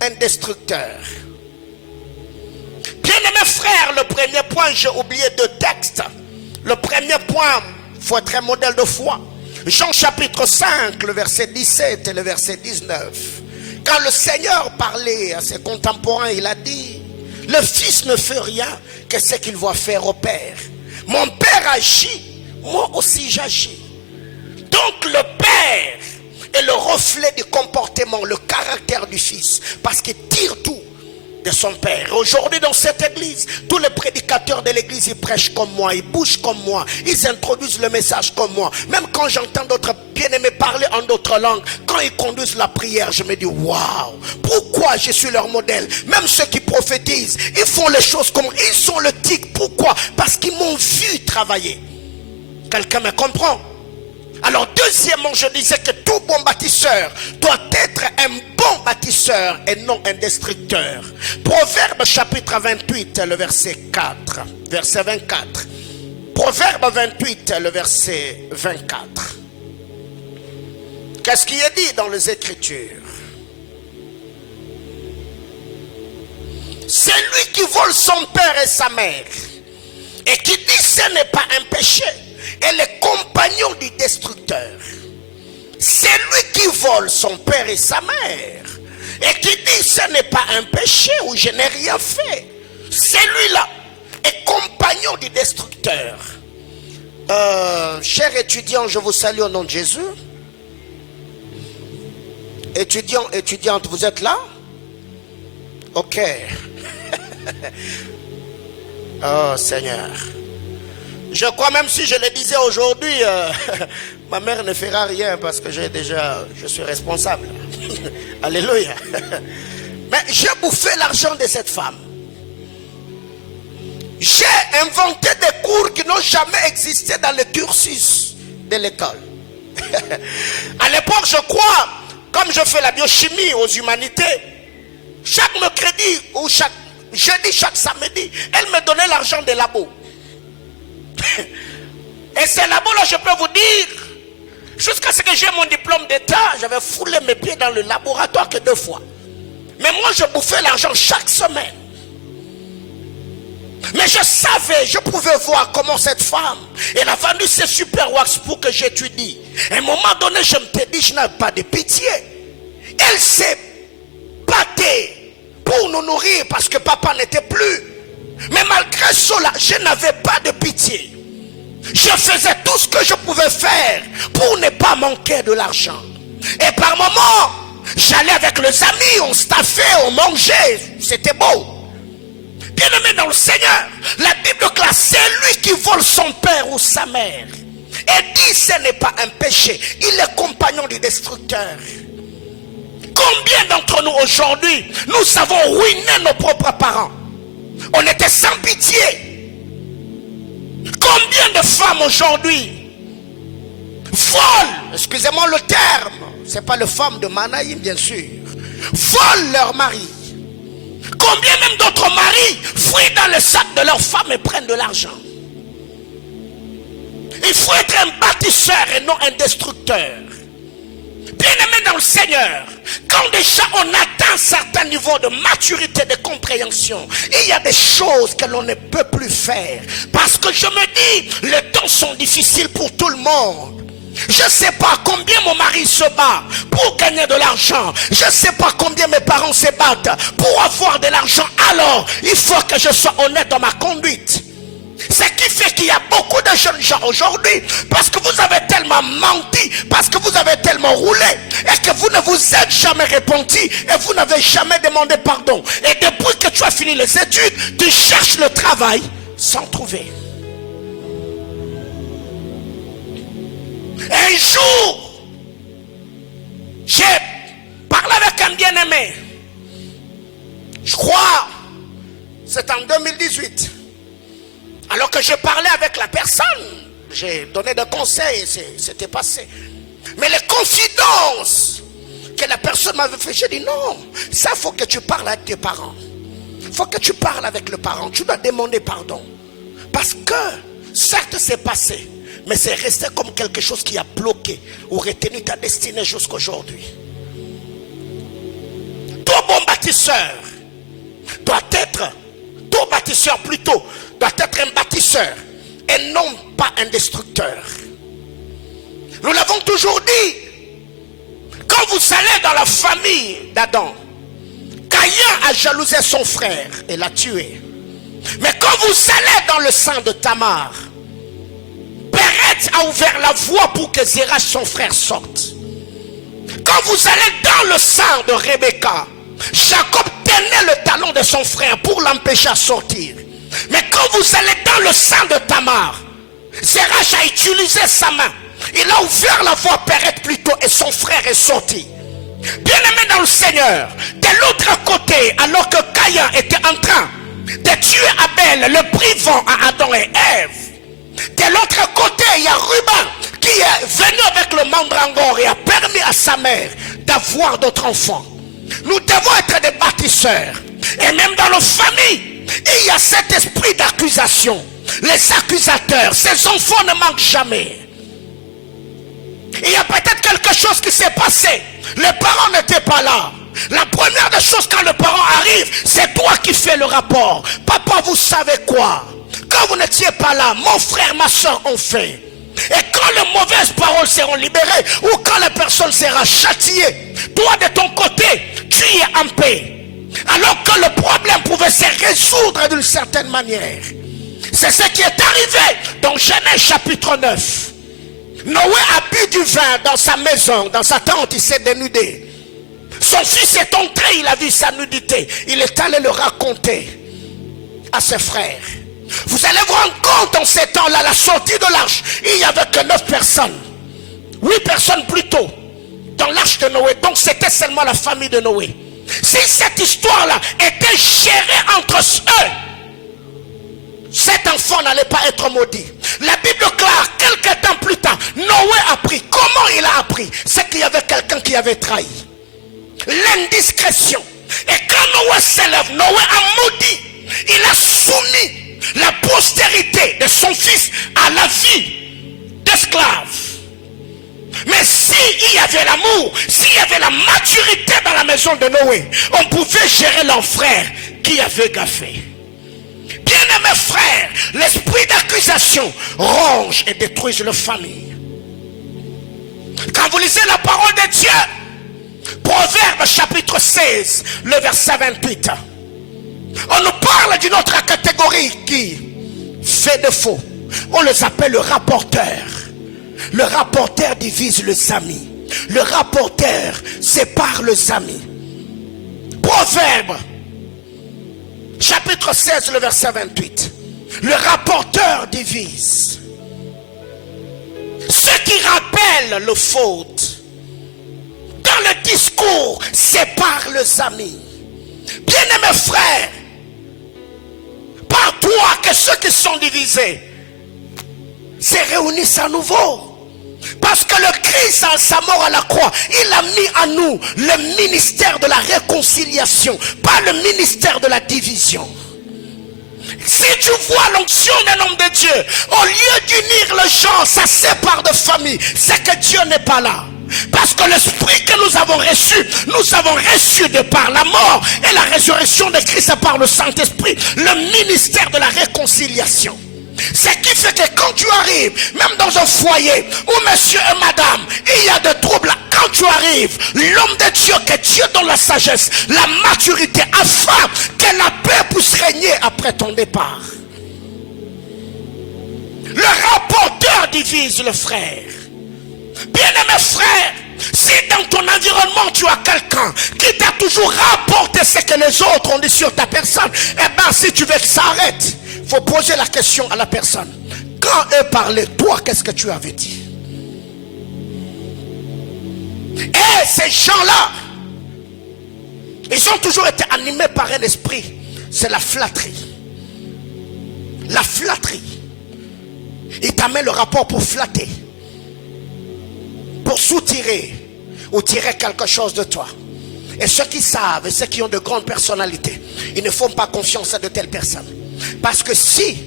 un destructeur. Bien-aimés frères, le premier point, j'ai oublié deux textes. Le premier point, il faut être un modèle de foi. Jean chapitre 5, le verset 17 et le verset 19. Quand le Seigneur parlait à ses contemporains, il a dit, le Fils ne fait rien que ce qu'il voit faire au Père. Mon Père agit, moi aussi j'agis. Donc le Père est le reflet du comportement, le caractère du Fils, parce qu'il tire tout de son Père. Aujourd'hui dans cette église, tous les prédicateurs de l'église, ils prêchent comme moi, ils bougent comme moi, ils introduisent le message comme moi. Même quand j'entends d'autres bien-aimés parler en d'autres langues, quand ils conduisent la prière, je me dis waouh, pourquoi je suis leur modèle? Même ceux qui prophétisent, ils font les choses comme ils sont le tic. Pourquoi? Parce qu'ils m'ont vu travailler. Quelqu'un me comprend? Alors deuxièmement, je disais que tout bon bâtisseur doit être un bon bâtisseur et non un destructeur. Proverbe chapitre 28, le verset 4, verset 24. Proverbe 28, le verset 24. Qu'est-ce qui est dit dans les Écritures? C'est lui qui vole son père et sa mère et qui dit ce n'est pas un péché, et les compagnons du destructeur. C'est lui qui vole son père et sa mère et qui dit ce n'est pas un péché ou je n'ai rien fait. Celui-là et compagnon du destructeur. Chers étudiants, je vous salue au nom de Jésus. Étudiants, étudiantes, vous êtes là? Ok. Oh Seigneur. Je crois même si je le disais aujourd'hui, ma mère ne fera rien parce que je suis responsable. Alléluia. Mais j'ai bouffé l'argent de cette femme. J'ai inventé des cours qui n'ont jamais existé dans le cursus de l'école. À l'époque, je crois, comme je fais la biochimie aux humanités, chaque mercredi ou chaque jeudi, chaque samedi, elle me donnait l'argent des labos. Et ces labos-là, je peux vous dire, jusqu'à ce que j'ai mon diplôme d'état, j'avais foulé mes pieds dans le laboratoire que 2 fois. Mais moi, je bouffais l'argent chaque semaine. Mais je savais, je pouvais voir comment cette femme, elle a vendu ses super wax pour que j'étudie. À un moment donné, je me suis dit, je n'ai pas de pitié. Elle s'est battue pour nous nourrir parce que papa n'était plus. Mais malgré cela, je n'avais pas de pitié. Je faisais tout ce que je pouvais faire pour ne pas manquer de l'argent. Et par moments, j'allais avec les amis, on staffait, on mangeait, c'était beau. Bien aimé dans le Seigneur, la Bible classe, c'est lui qui vole son père ou sa mère. Et dit, ce n'est pas un péché, il est compagnon du destructeur. Combien d'entre nous aujourd'hui, nous avons ruiné nos propres parents? On était sans pitié. Combien de femmes aujourd'hui volent, excusez-moi le terme, c'est pas le femme de Manaïm bien sûr, volent leur mari. Combien même d'autres maris fouillent dans le sac de leur femme et prennent de l'argent? Il faut être un bâtisseur et non un destructeur. Bien-aimé dans le Seigneur, quand déjà on atteint un certain niveau de maturité, de compréhension, il y a des choses que l'on ne peut plus faire. Parce que je me dis, les temps sont difficiles pour tout le monde. Je ne sais pas combien mon mari se bat pour gagner de l'argent. Je ne sais pas combien mes parents se battent pour avoir de l'argent. Alors, il faut que je sois honnête dans ma conduite. Ce qui fait qu'il y a beaucoup de jeunes gens aujourd'hui, parce que vous avez tellement menti, parce que vous avez tellement roulé, et que vous ne vous êtes jamais repenti, et vous n'avez jamais demandé pardon. Et depuis que tu as fini les études, tu cherches le travail sans trouver. Un jour, j'ai parlé avec un bien-aimé. Je crois, c'est en 2018. Alors que j'ai parlé avec la personne, j'ai donné des conseils, c'était passé. Mais les confidences que la personne m'avait fait, j'ai dit non, ça faut que tu parles avec tes parents. Il faut que tu parles avec le parent, tu dois demander pardon. Parce que, certes c'est passé, mais c'est resté comme quelque chose qui a bloqué ou retenu ta destinée jusqu'aujourd'hui. Tout bon bâtisseur doit être, tout bâtisseur plutôt, doit être un bâtisseur et non pas un destructeur. Nous l'avons toujours dit. Quand vous allez dans la famille d'Adam, Caïn a jalousé son frère et l'a tué. Mais quand vous allez dans le sang de Tamar, Péret a ouvert la voie pour que Zérach, son frère, sorte. Quand vous allez dans le sang de Rebecca, Jacob tenait le talon de son frère pour l'empêcher à sortir. Mais quand vous allez dans le sang de Tamar, Zérach a utilisé sa main. Il a ouvert la voie à Péret plutôt et son frère est sorti. Bien-aimé dans le Seigneur, de l'autre côté, alors que Caïn était en train de tuer Abel, le privant à Adam et Ève, de l'autre côté, il y a Ruben qui est venu avec le mandragore et a permis à sa mère d'avoir d'autres enfants. Nous devons être des bâtisseurs. Et même dans nos familles, il y a cet esprit d'accusation. Les accusateurs, ces enfants ne manquent jamais. Il y a peut-être quelque chose qui s'est passé. Les parents n'étaient pas là. La première des choses quand le parent arrive, c'est toi qui fais le rapport. Papa, vous savez quoi? Quand vous n'étiez pas là, mon frère, ma soeur ont fait. Et quand les mauvaises paroles seront libérées, ou quand la personne sera châtiée, toi de ton côté, tu es en paix. Alors que le problème pouvait se résoudre d'une certaine manière. C'est ce qui est arrivé dans Genèse chapitre 9. Noé a bu du vin dans sa maison, dans sa tente, il s'est dénudé. Son fils est entré, il a vu sa nudité. Il est allé le raconter à ses frères. Vous allez vous rendre compte en ces temps-là, la sortie de l'arche, il n'y avait que 9 personnes. 8 personnes plutôt dans l'arche de Noé. Donc c'était seulement la famille de Noé. Si cette histoire-là était gérée entre eux, cet enfant n'allait pas être maudit. La Bible déclare, quelques temps plus tard, Noé a appris. Comment il a appris? C'est qu'il y avait quelqu'un qui avait trahi. L'indiscrétion. Et quand Noé s'élève, Noé a maudit. Il a soumis la postérité de son fils à la vie d'esclave. Mais s'il y avait l'amour, s'il y avait la maturité dans la maison de Noé, on pouvait gérer l'enfrère qui avait gaffé. Bien-aimés frères, l'esprit d'accusation ronge et détruit la famille. Quand vous lisez la parole de Dieu, Proverbe chapitre 16, le verset 28, on nous parle d'une autre catégorie qui fait défaut. On les appelle le rapporteur. Le rapporteur divise les amis. Le rapporteur sépare les amis. Proverbe chapitre 16, le verset 28. Le rapporteur divise. Ceux qui rappellent le faute dans le discours séparent les amis. Bien-aimés frères, par toi que ceux qui sont divisés se réunissent à nouveau. Parce que le Christ, en sa mort à la croix, il a mis à nous le ministère de la réconciliation, pas le ministère de la division. Si tu vois l'onction d'un homme de Dieu, au lieu d'unir les gens, ça sépare de famille, c'est que Dieu n'est pas là. Parce que l'esprit que nous avons reçu de par la mort et la résurrection de Christ par le Saint-Esprit, le ministère de la réconciliation. Ce qui fait que quand tu arrives, même dans un foyer où monsieur et madame, il y a des troubles, quand tu arrives, l'homme de Dieu, que Dieu donne la sagesse, la maturité, afin que la paix puisse régner après ton départ. Le rapporteur divise le frère. Bien-aimé frère, si dans ton environnement tu as quelqu'un qui t'a toujours rapporté ce que les autres ont dit sur ta personne, eh bien si tu veux que ça arrête, il faut poser la question à la personne. Quand eux parlaient, toi qu'est-ce que tu avais dit? Et ces gens-là, ils ont toujours été animés par un esprit. C'est la flatterie. La flatterie. Ils t'amènent le rapport pour flatter, pour soutirer ou tirer quelque chose de toi. Et ceux qui savent et ceux qui ont de grandes personnalités, ils ne font pas confiance à de telles personnes. Parce que si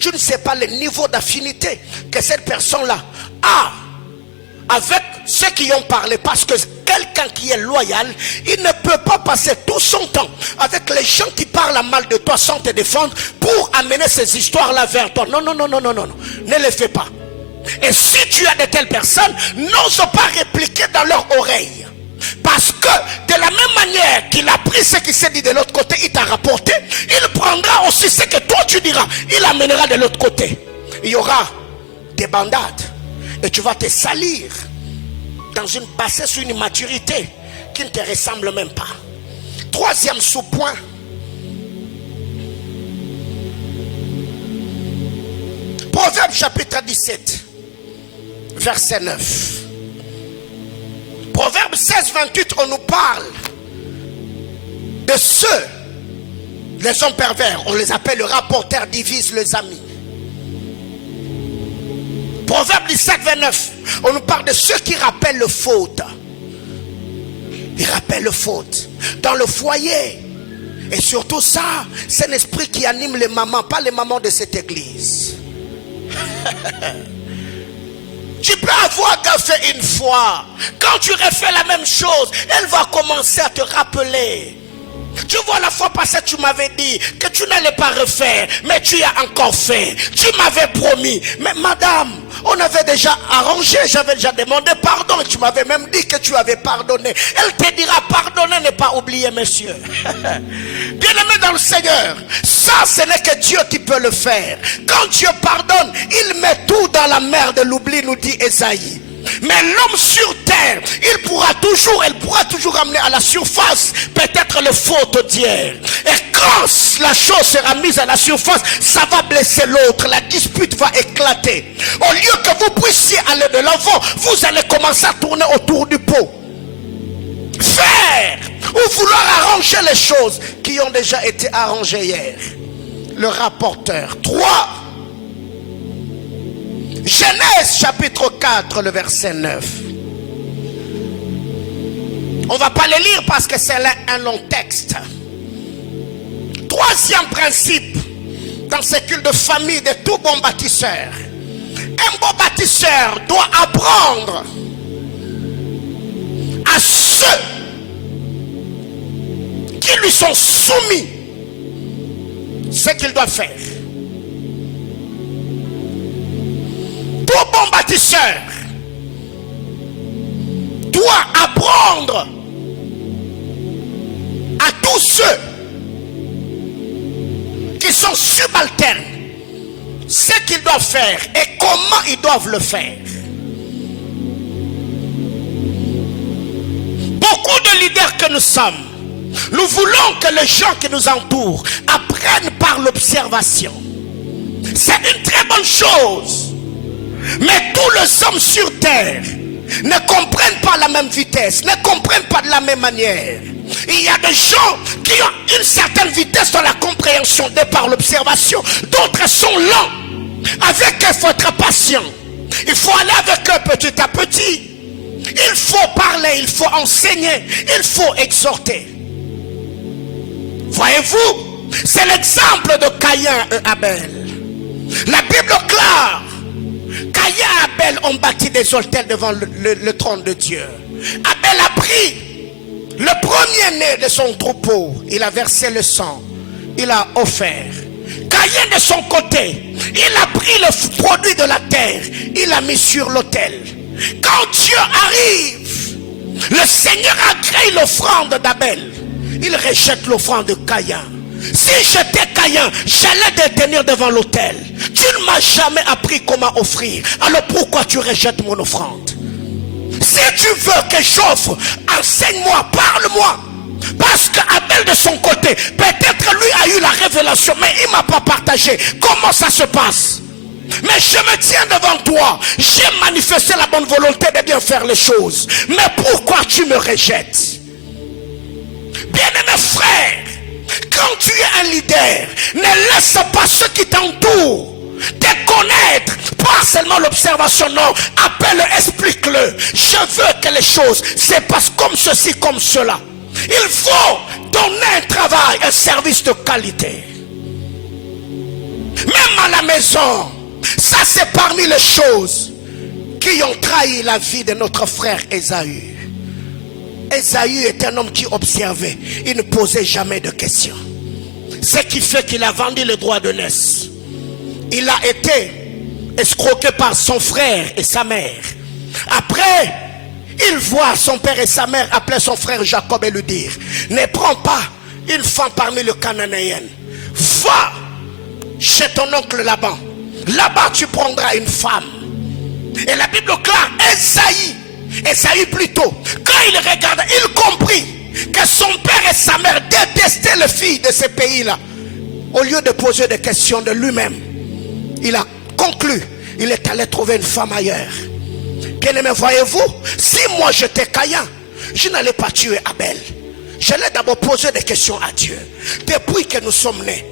tu ne sais pas le niveau d'affinité que cette personne-là a avec ceux qui ont parlé, parce que quelqu'un qui est loyal, il ne peut pas passer tout son temps avec les gens qui parlent mal de toi sans te défendre pour amener ces histoires-là vers toi. Non, non, non, non, non, non, ne le fais pas. Et si tu as de telles personnes, n'ose pas répliquer dans leur oreille. Parce que de la même manière qu'il a pris ce qui s'est dit de l'autre côté, il t'a rapporté, il prendra aussi ce que toi tu diras, il amènera de l'autre côté. Il y aura des bandades et tu vas te salir dans une bassesse, une immaturité qui ne te ressemble même pas. Troisième sous-point, Proverbe chapitre 17 verset 9. Proverbe 16, 28, on nous parle de ceux, les hommes pervers, on les appelle le rapporteur divise les amis. Proverbe 17, 29, on nous parle de ceux qui rappellent le faute. Ils rappellent le faute dans le foyer. Et surtout ça, c'est un esprit qui anime les mamans, pas les mamans de cette église. Tu peux avoir gaffé une fois. Quand tu refais la même chose, elle va commencer à te rappeler. Tu vois, la fois passée, tu m'avais dit que tu n'allais pas refaire, mais tu as encore fait. Tu m'avais promis. Mais madame, on avait déjà arrangé, j'avais déjà demandé pardon. Tu m'avais même dit que tu avais pardonné. Elle te dira pardonner, ne pas oublier, monsieur. Bien-aimé dans le Seigneur, ça ce n'est que Dieu qui peut le faire. Quand Dieu pardonne, il met tout dans la mer de l'oubli, nous dit Ésaïe. Mais l'homme sur terre, elle pourra toujours amener à la surface peut-être les fautes d'hier. Et quand la chose sera mise à la surface, ça va blesser l'autre, la dispute va éclater. Au lieu que vous puissiez aller de l'avant, vous allez commencer à tourner autour du pot. Faire ou vouloir arranger les choses qui ont déjà été arrangées hier. Le rapporteur 3. Genèse chapitre 4, le verset 9. On ne va pas le lire parce que c'est un long texte. Troisième principe dans ce culte de famille de tout bon bâtisseur. Un bon bâtisseur doit apprendre à ceux qui lui sont soumis ce qu'il doit faire. Tout bon bâtisseur doit apprendre à tous ceux qui sont subalternes ce qu'ils doivent faire et comment ils doivent le faire. Beaucoup de leaders que nous sommes, nous voulons que les gens qui nous entourent apprennent par l'observation. C'est une très bonne chose. Mais tous les hommes sur terre ne comprennent pas la même vitesse, ne comprennent pas de la même manière. Il y a des gens qui ont une certaine vitesse dans la compréhension de par l'observation. D'autres sont lents. Avec eux, il faut être patient. Il faut aller avec eux petit à petit. Il faut parler, il faut enseigner, il faut exhorter. Voyez-vous, c'est l'exemple de Caïn et Abel. La Bible clare. Caïn et Abel ont bâti des autels devant le trône de Dieu. Abel a pris le premier-né de son troupeau. Il a versé le sang. Il a offert. Caïn de son côté, il a pris le produit de la terre. Il a mis sur l'autel. Quand Dieu arrive, le Seigneur a créé l'offrande d'Abel. Il rejette l'offrande de Caïn. Si j'étais Caïn, j'allais te tenir devant l'autel. Tu ne m'as jamais appris comment offrir. Alors pourquoi tu rejettes mon offrande? Si tu veux que j'offre, enseigne-moi, parle-moi. Parce qu'Abel de son côté, peut-être lui a eu la révélation, mais il ne m'a pas partagé. Comment ça se passe? Mais je me tiens devant toi. J'ai manifesté la bonne volonté de bien faire les choses. Mais pourquoi tu me rejettes? Bien-aimé frère, quand tu es un leader, ne laisse pas ceux qui t'entourent te connaître, pas seulement l'observation, non, appelle-le, explique-le. Je veux que les choses se passent comme ceci, comme cela. Il faut donner un travail, un service de qualité. Même à la maison, ça c'est parmi les choses qui ont trahi la vie de notre frère Ésaü. Ésaü est un homme qui observait, il ne posait jamais de questions. Ce qui fait qu'il a vendu le droit de naissance. Il a été escroqué par son frère et sa mère. Après, il voit son père et sa mère appeler son frère Jacob et lui dire: ne prends pas une femme parmi les Cananéennes. Va chez ton oncle Laban. Là-bas tu prendras une femme. Et la Bible clare, Ésaü plutôt, quand il regarda, il comprit que son père et sa mère détestaient les filles de ces pays-là. Au lieu de poser des questions de lui-même, il a conclu, il est allé trouver une femme ailleurs. Bien-aimé, voyez-vous, si moi j'étais Caïn, je n'allais pas tuer Abel. J'allais d'abord poser des questions à Dieu. Depuis que nous sommes nés,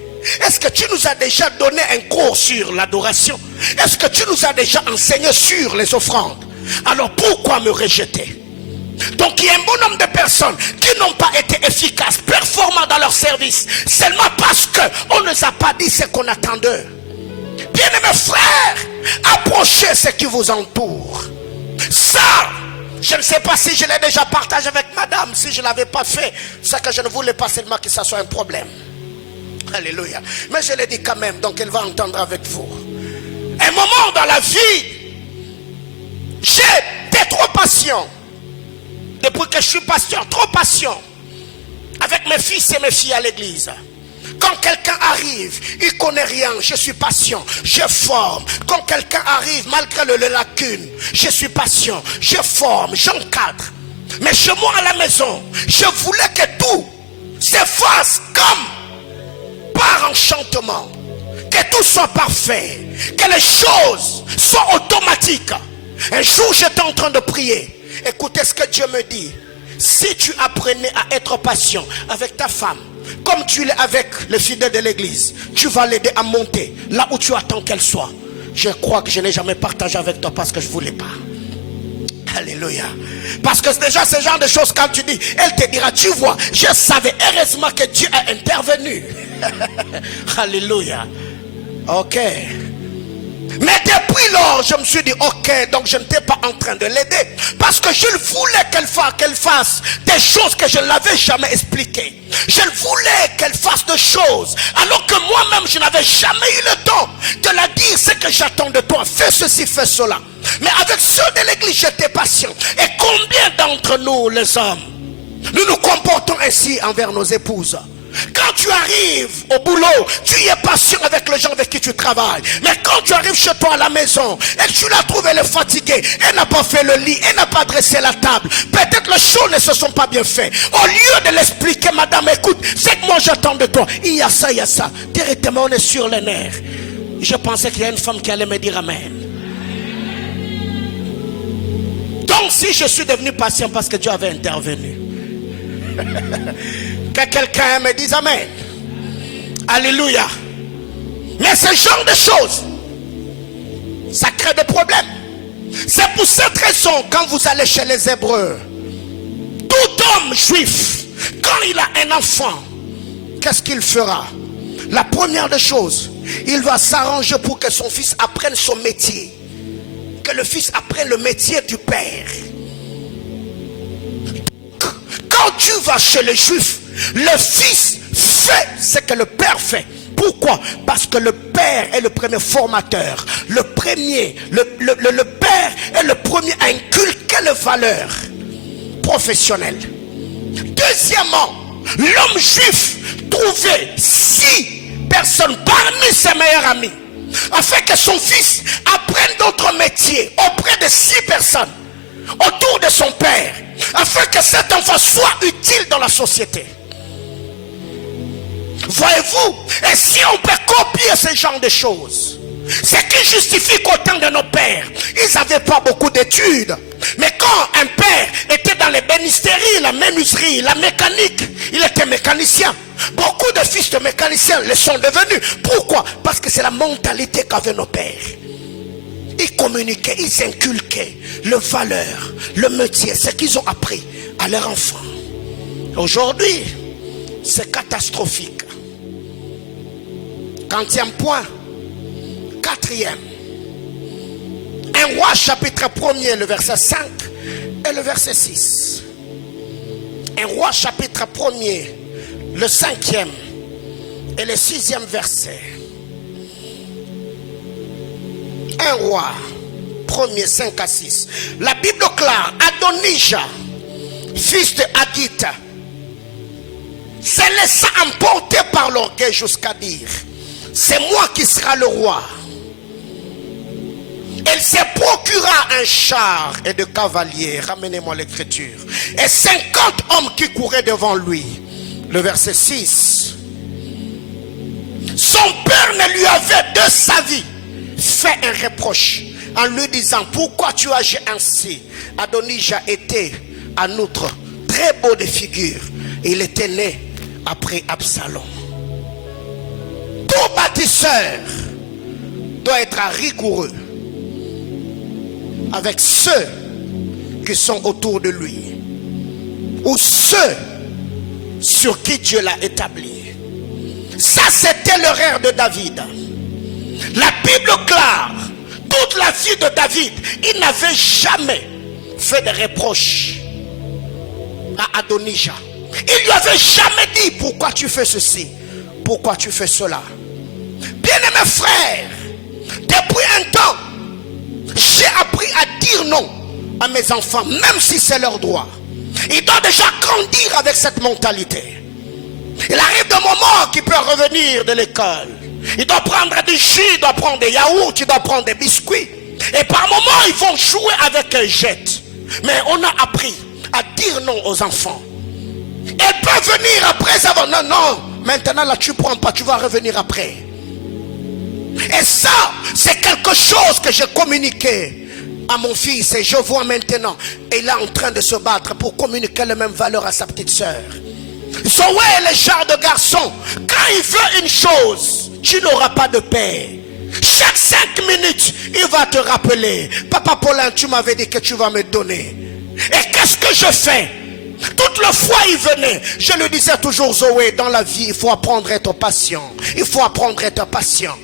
est-ce que tu nous as déjà donné un cours sur l'adoration? Est-ce que tu nous as déjà enseigné sur les offrandes? Alors pourquoi me rejeter? Donc il y a un bon nombre de personnes qui n'ont pas été efficaces, performants dans leur service, seulement parce qu'on ne nous a pas dit ce qu'on attend d'eux. Bien-aimés frères, approchez ce qui vous entoure. Ça, je ne sais pas si je l'ai déjà partagé avec madame. Si je ne l'avais pas fait, c'est que je ne voulais pas seulement que ça soit un problème. Alléluia. Mais je l'ai dit quand même, donc elle va entendre avec vous. Un moment dans la vie, j'étais trop patient. Depuis que je suis pasteur, trop patient avec mes fils et mes filles à l'église. Quand quelqu'un arrive, il ne connaît rien, je suis patient, je forme. Quand quelqu'un arrive, malgré les lacunes, je suis patient, je forme, j'encadre. Mais chez moi à la maison, je voulais que tout s'efface comme par enchantement. Que tout soit parfait, que les choses soient automatiques. Un jour, j'étais en train de prier. Écoutez ce que Dieu me dit. Si tu apprenais à être patient avec ta femme, comme tu l'es avec les fidèles de l'église, tu vas l'aider à monter là où tu attends qu'elle soit. Je crois que je n'ai jamais partagé avec toi parce que je ne voulais pas. Alléluia. Parce que déjà ce genre de choses, quand tu dis, elle te dira, tu vois, je savais heureusement que Dieu a intervenu. Alléluia. Ok. Mais depuis lors, je me suis dit, ok, donc je n'étais pas en train de l'aider. Parce que je voulais qu'elle fasse des choses que je ne l'avais jamais expliquées. Je voulais qu'elle fasse des choses, alors que moi-même, je n'avais jamais eu le temps de la dire ce que j'attends de toi. Fais ceci, fais cela. Mais avec ceux de l'église, j'étais patient. Et combien d'entre nous, les hommes, nous nous comportons ainsi envers nos épouses? Quand tu arrives au boulot, tu es patient avec les gens avec qui tu travailles. Mais quand tu arrives chez toi à la maison et que tu la trouves, elle est fatiguée, elle n'a pas fait le lit, elle n'a pas dressé la table, peut-être les choses ne se sont pas bien faites. Au lieu de l'expliquer, madame, écoute, c'est que moi j'attends de toi, il y a ça, il y a ça. Directement on est sur les nerfs. Je pensais qu'il y a une femme qui allait me dire amen. Donc si je suis devenu patient parce que Dieu avait intervenu, que quelqu'un me dise amen. Alléluia. Mais ce genre de choses, ça crée des problèmes. C'est pour cette raison, quand vous allez chez les Hébreux, tout homme juif, quand il a un enfant, qu'est-ce qu'il fera? La première des choses, il va s'arranger pour que son fils apprenne son métier, que le fils apprenne le métier du père. Quand tu vas chez les juifs, le fils fait ce que le père fait. Pourquoi? Parce que le père est le premier formateur. Le père est le premier à inculquer les valeurs professionnelles. Deuxièmement, l'homme juif trouvait 6 personnes parmi ses meilleurs amis, afin que son fils apprenne d'autres métiers auprès de 6 personnes autour de son père, afin que cet enfant soit utile dans la société. Voyez-vous, et si on peut copier ce genre de choses, ce qui justifie qu'au temps de nos pères, ils n'avaient pas beaucoup d'études. Mais quand un père était dans les bénisteries, la menuiserie, la mécanique, il était mécanicien. Beaucoup de fils de mécaniciens le sont devenus. Pourquoi? Parce que c'est la mentalité qu'avaient nos pères. Ils communiquaient, ils inculquaient le valeur, le métier, ce qu'ils ont appris à leurs enfants. Aujourd'hui, c'est catastrophique. 40e point. 4e. 1 Roi chapitre 1er, le verset 5 et le verset 6. 1 Roi chapitre 1er, le 5e et le 6e verset. 1 Roi 1er, 5 à 6. La Bible clare, Adonijah, fils de Haggith, se laissa emporter par l'orgueil jusqu'à dire: c'est moi qui sera le roi. Elle se procura un char et de cavaliers. Ramenez-moi l'écriture. Et 50 hommes qui couraient devant lui. Le verset 6. Son père ne lui avait de sa vie fait un reproche en lui disant: pourquoi tu agis ainsi? Adonijah était en outre très beau de figure. Il était né après Absalom. Tout bâtisseur doit être rigoureux avec ceux qui sont autour de lui, ou ceux sur qui Dieu l'a établi. Ça, c'était l'erreur de David. La Bible clare, toute la vie de David, il n'avait jamais fait de reproches à Adonijah. Il lui avait jamais dit: pourquoi tu fais ceci, pourquoi tu fais cela. Bien-aimés frères, depuis un temps, j'ai appris à dire non à mes enfants, même si c'est leur droit. Ils doivent déjà grandir avec cette mentalité. Il arrive des moments qu'il peut revenir de l'école. Il doit prendre du jus, il doit prendre des yaourts, il doit prendre des biscuits. Et par moments, ils vont jouer avec un jet. Mais on a appris à dire non aux enfants. Elle peut venir après avoir... Non, non, maintenant là tu prends pas, tu vas revenir après. Et ça, c'est quelque chose que j'ai communiqué à mon fils. Et je vois maintenant, il est en train de se battre pour communiquer les mêmes valeurs à sa petite soeur. Zoé est le genre de garçon, quand il veut une chose, tu n'auras pas de paix. Chaque 5 minutes, il va te rappeler, Papa Paulin, tu m'avais dit que tu vas me donner. Et qu'est-ce que je fais? Toutes les fois il venait, je le disais toujours, Zoé, dans la vie, il faut apprendre à être patient. Il faut apprendre à être patient.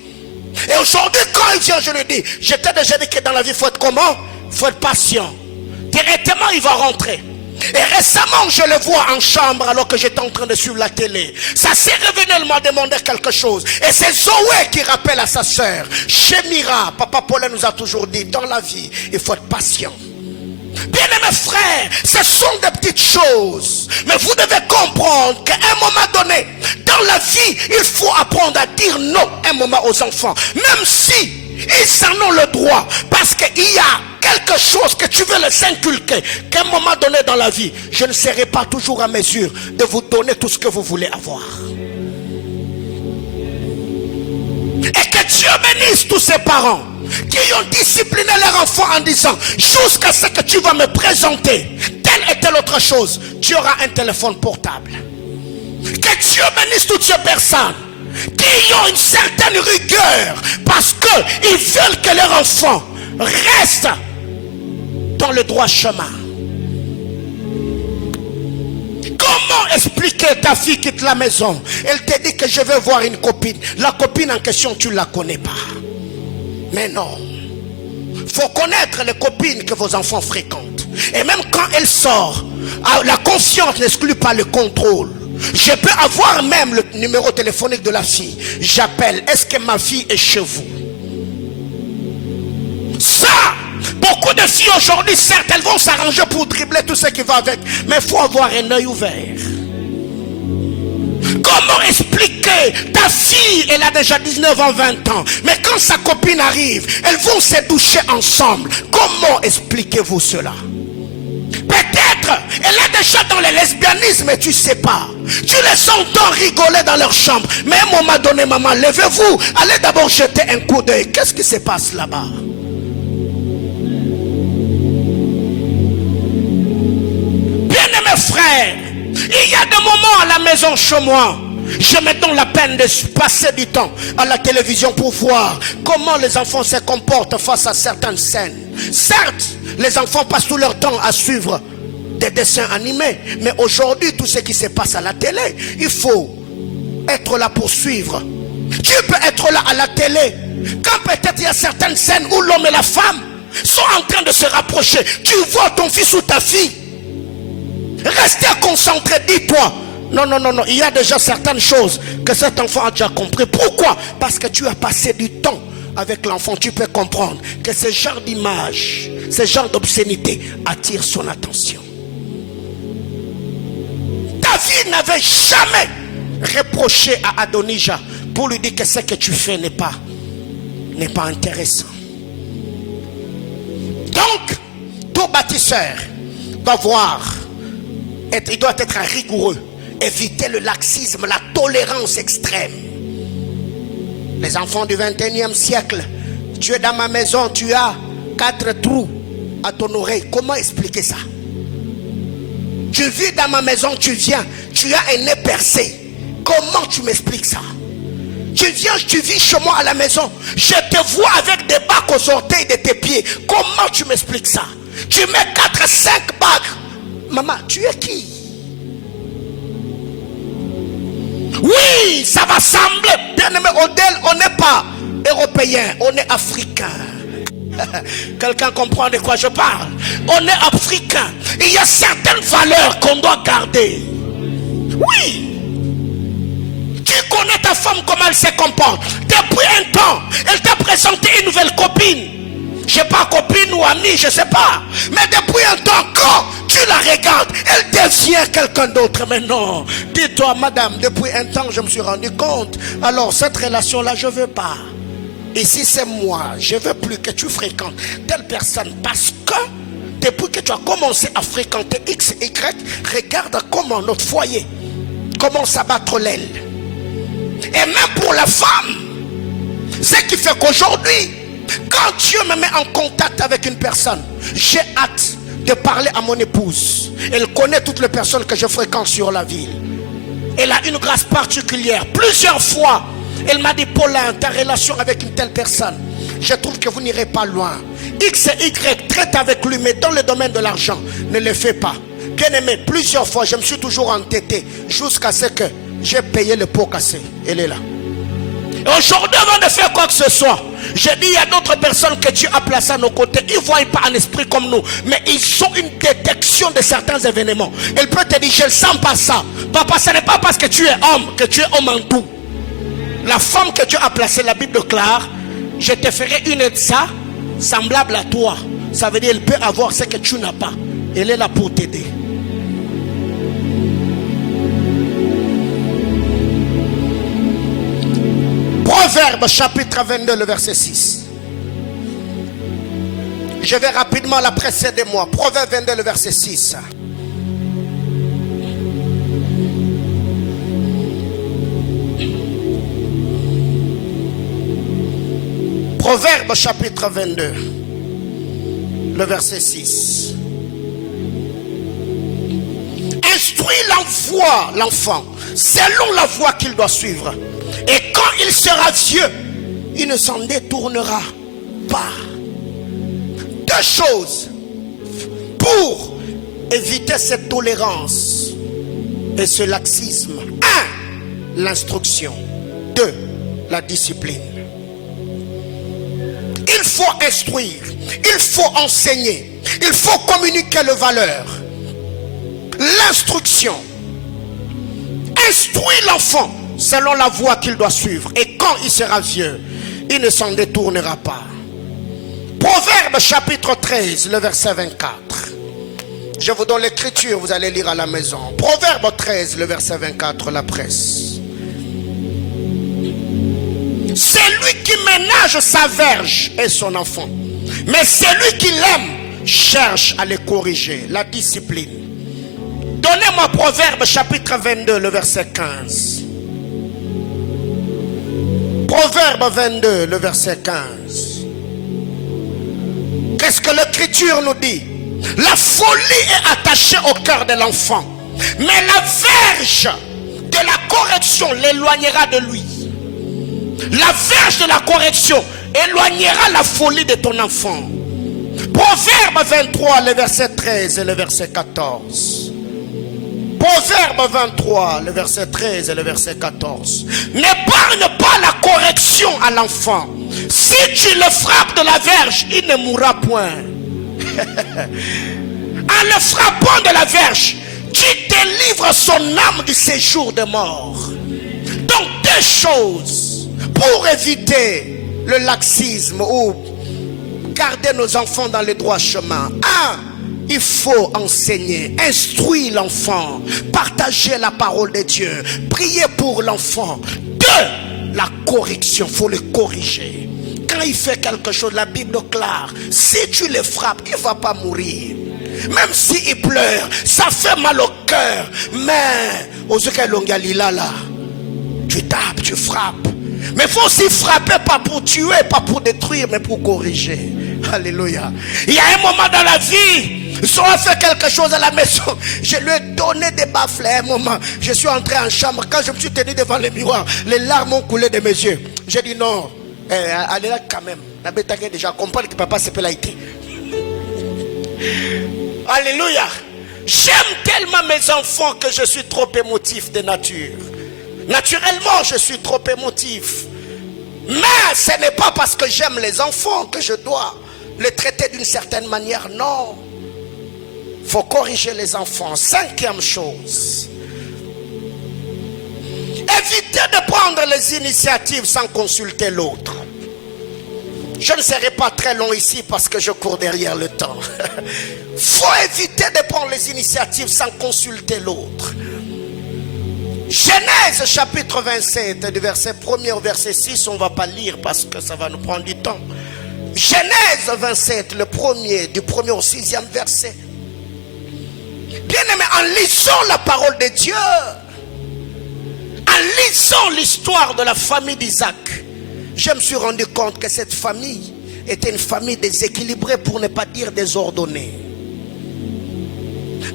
Et aujourd'hui, quand il vient, je le dis, j'étais déjà dit que dans la vie, il faut être comment? Il faut être patient. Directement, il va rentrer. Et récemment, je le vois en chambre alors que j'étais en train de suivre la télé. Ça s'est révélé, elle m'a demandé quelque chose. Et c'est Zoé qui rappelle à sa soeur. Chez Mira, Papa Paulin nous a toujours dit, dans la vie, il faut être patient. Bien-aimés frères, ce sont des petites choses. Mais vous devez comprendre qu'à un moment donné, dans la vie, il faut apprendre à dire non un moment aux enfants. Même si ils en ont le droit. Parce qu'il y a quelque chose que tu veux les inculquer. Qu'à un moment donné dans la vie, je ne serai pas toujours à mesure de vous donner tout ce que vous voulez avoir. Et que Dieu bénisse tous ces parents qui ont discipliné leurs enfants en disant, jusqu'à ce que tu vas me présenter telle et telle autre chose, tu auras un téléphone portable. Que Dieu bénisse toutes ces personnes qui ont une certaine rigueur parce qu'ils veulent que leurs enfants restent dans le droit chemin. Comment expliquer ta fille quitte la maison? Elle te dit que je vais voir une copine. La copine en question, tu ne la connais pas. Mais non. Il faut connaître les copines que vos enfants fréquentent. Et même quand elle sort, la confiance n'exclut pas le contrôle. Je peux avoir même le numéro téléphonique de la fille. J'appelle. Est-ce que ma fille est chez vous? Ça, beaucoup de filles aujourd'hui, certes, elles vont s'arranger pour dribbler tout ce qui va avec. Mais il faut avoir un œil ouvert. Comment expliquer? Ta fille, elle a déjà 19 ans, 20 ans. Mais quand sa copine arrive, elles vont se doucher ensemble. Comment expliquez-vous cela? Peut-être, elle est déjà dans le lesbianisme et tu ne sais pas. Tu les entends rigoler dans leur chambre. Mais à un moment donné, maman, levez-vous. Allez d'abord jeter un coup d'œil. Qu'est-ce qui se passe là-bas? Bien-aimés frères, il y a des moments à la maison chez moi, je me donne la peine de passer du temps à la télévision pour voir comment les enfants se comportent face à certaines scènes. Certes, les enfants passent tout leur temps à suivre des dessins animés, mais aujourd'hui, tout ce qui se passe à la télé, il faut être là pour suivre. Tu peux être là à la télé, quand peut-être il y a certaines scènes où l'homme et la femme sont en train de se rapprocher. Tu vois ton fils ou ta fille. Restez concentré, dis-toi. Non, non, non, non, il y a déjà certaines choses que cet enfant a déjà compris. Pourquoi? Parce que tu as passé du temps avec l'enfant. Tu peux comprendre que ce genre d'image, ce genre d'obscénité attire son attention. David n'avait jamais reproché à Adonijah pour lui dire que ce que tu fais n'est pas intéressant. Donc, tout bâtisseur doit voir, il doit être rigoureux. Éviter le laxisme, la tolérance extrême. Les enfants du 21e siècle, tu es dans ma maison, tu as 4 trous à ton oreille. Comment expliquer ça? Tu vis dans ma maison, tu viens, tu as un nez percé. Comment tu m'expliques ça? Tu viens, tu vis chez moi à la maison, je te vois avec des bacs aux orteils de tes pieds. Comment tu m'expliques ça? Tu mets 4-5 bacs. Maman, tu es qui? Oui, ça va sembler, bien aimé Odel, on n'est pas européen, on est africain. Quelqu'un comprend de quoi je parle? On est africain. Il y a certaines valeurs qu'on doit garder. Oui. Tu connais ta femme, comment elle se comporte. Depuis un temps, elle t'a présenté une nouvelle copine. Je sais pas, copine ou amie, je sais pas. Mais depuis un temps, quand tu tu la regardes, elle devient quelqu'un d'autre. Mais non, dis-toi, madame, depuis un temps, je me suis rendu compte. Alors, cette relation-là, je ne veux pas. Et si c'est moi, je ne veux plus que tu fréquentes telle personne. Parce que, depuis que tu as commencé à fréquenter X et Y, regarde comment notre foyer commence à battre l'aile. Et même pour la femme, ce qui fait qu'aujourd'hui, quand Dieu me met en contact avec une personne, j'ai hâte de parler à mon épouse. Elle connaît toutes les personnes que je fréquente sur la ville. Elle a une grâce particulière. Plusieurs fois, elle m'a dit, Paulin, ta relation avec une telle personne, je trouve que vous n'irez pas loin. X et Y, traite avec lui, mais dans le domaine de l'argent, ne le fais pas. Bien aimé, plusieurs fois, je me suis toujours entêté jusqu'à ce que j'ai payé le pot cassé. Elle est là. Aujourd'hui, avant de faire quoi que ce soit, j'ai dit, il y a d'autres personnes que Dieu a placées à nos côtés. Ils ne voient pas un esprit comme nous, mais ils ont une détection de certains événements. Elle peut te dire, je ne sens pas ça. Papa, ce n'est pas parce que tu es homme en tout. La femme que Dieu a placée, la Bible déclare, je te ferai une ça semblable à toi. Ça veut dire, elle peut avoir ce que tu n'as pas. Elle est là pour t'aider. Proverbe chapitre 22, le verset 6. Je vais rapidement la précéder moi. Proverbe 22, le verset 6. Proverbe chapitre 22, le verset 6. Instruis l'enfant selon la voie qu'il doit suivre. Et quand il sera vieux, il ne s'en détournera pas. Deux choses pour éviter cette tolérance et ce laxisme. 1. L'instruction. 2. La discipline. Il faut instruire, il faut enseigner, il faut communiquer les valeurs. L'instruction. Instruis l'enfant selon la voie qu'il doit suivre. Et quand il sera vieux, il ne s'en détournera pas. Proverbe chapitre 13, le verset 24. Je vous donne l'écriture, vous allez lire à la maison. Proverbe 13, le verset 24, la presse. Celui qui ménage sa verge est son enfant. Mais celui qui l'aime cherche à le corriger. La discipline. Donnez-moi Proverbe chapitre 22, le verset 15. Proverbe 22, le verset 15. Qu'est-ce que l'écriture nous dit? La folie est attachée au cœur de l'enfant, mais la verge de la correction l'éloignera de lui. La verge de la correction éloignera la folie de ton enfant. Proverbe 23, le verset 13 et le verset 14. Proverbe 23, le verset 13 et le verset 14. N'épargne pas la correction à l'enfant. Si tu le frappes de la verge, il ne mourra point. En le frappant de la verge, tu délivres son âme du séjour de mort. Donc deux choses pour éviter le laxisme ou garder nos enfants dans le droit chemin. 1. Il faut enseigner, instruire l'enfant, partager la parole de Dieu, prier pour l'enfant. 2. La correction, il faut le corriger. Quand il fait quelque chose, la Bible déclare, si tu le frappes, il ne va pas mourir. Même s'il pleure, ça fait mal au cœur. Mais, tu tapes, tu frappes. Mais il faut aussi frapper, pas pour tuer, pas pour détruire, mais pour corriger. Alléluia. Il y a un moment dans la vie, si on a fait quelque chose à la maison, je lui ai donné des baffles. À un moment, je suis entré en chambre. Quand je me suis tenu devant le miroir, les larmes ont coulé de mes yeux. J'ai dit non, allez là quand même. La bête a déjà compris que papa c'est pénalité. Alléluia. J'aime tellement mes enfants que je suis trop émotif de nature. Naturellement, je suis trop émotif. Mais ce n'est pas parce que j'aime les enfants que je dois les traiter d'une certaine manière. Non. Il faut corriger les enfants. 5e chose. Évitez de prendre les initiatives sans consulter l'autre. Je ne serai pas très long ici parce que je cours derrière le temps. Faut éviter de prendre les initiatives sans consulter l'autre. Genèse chapitre 27, du verset 1er au verset 6, on ne va pas lire parce que ça va nous prendre du temps. Genèse 27, le premier, du 1er au 6e verset. Bien aimé, en lisant la parole de Dieu, en lisant l'histoire de la famille d'Isaac, je me suis rendu compte que cette famille était une famille déséquilibrée, pour ne pas dire désordonnée.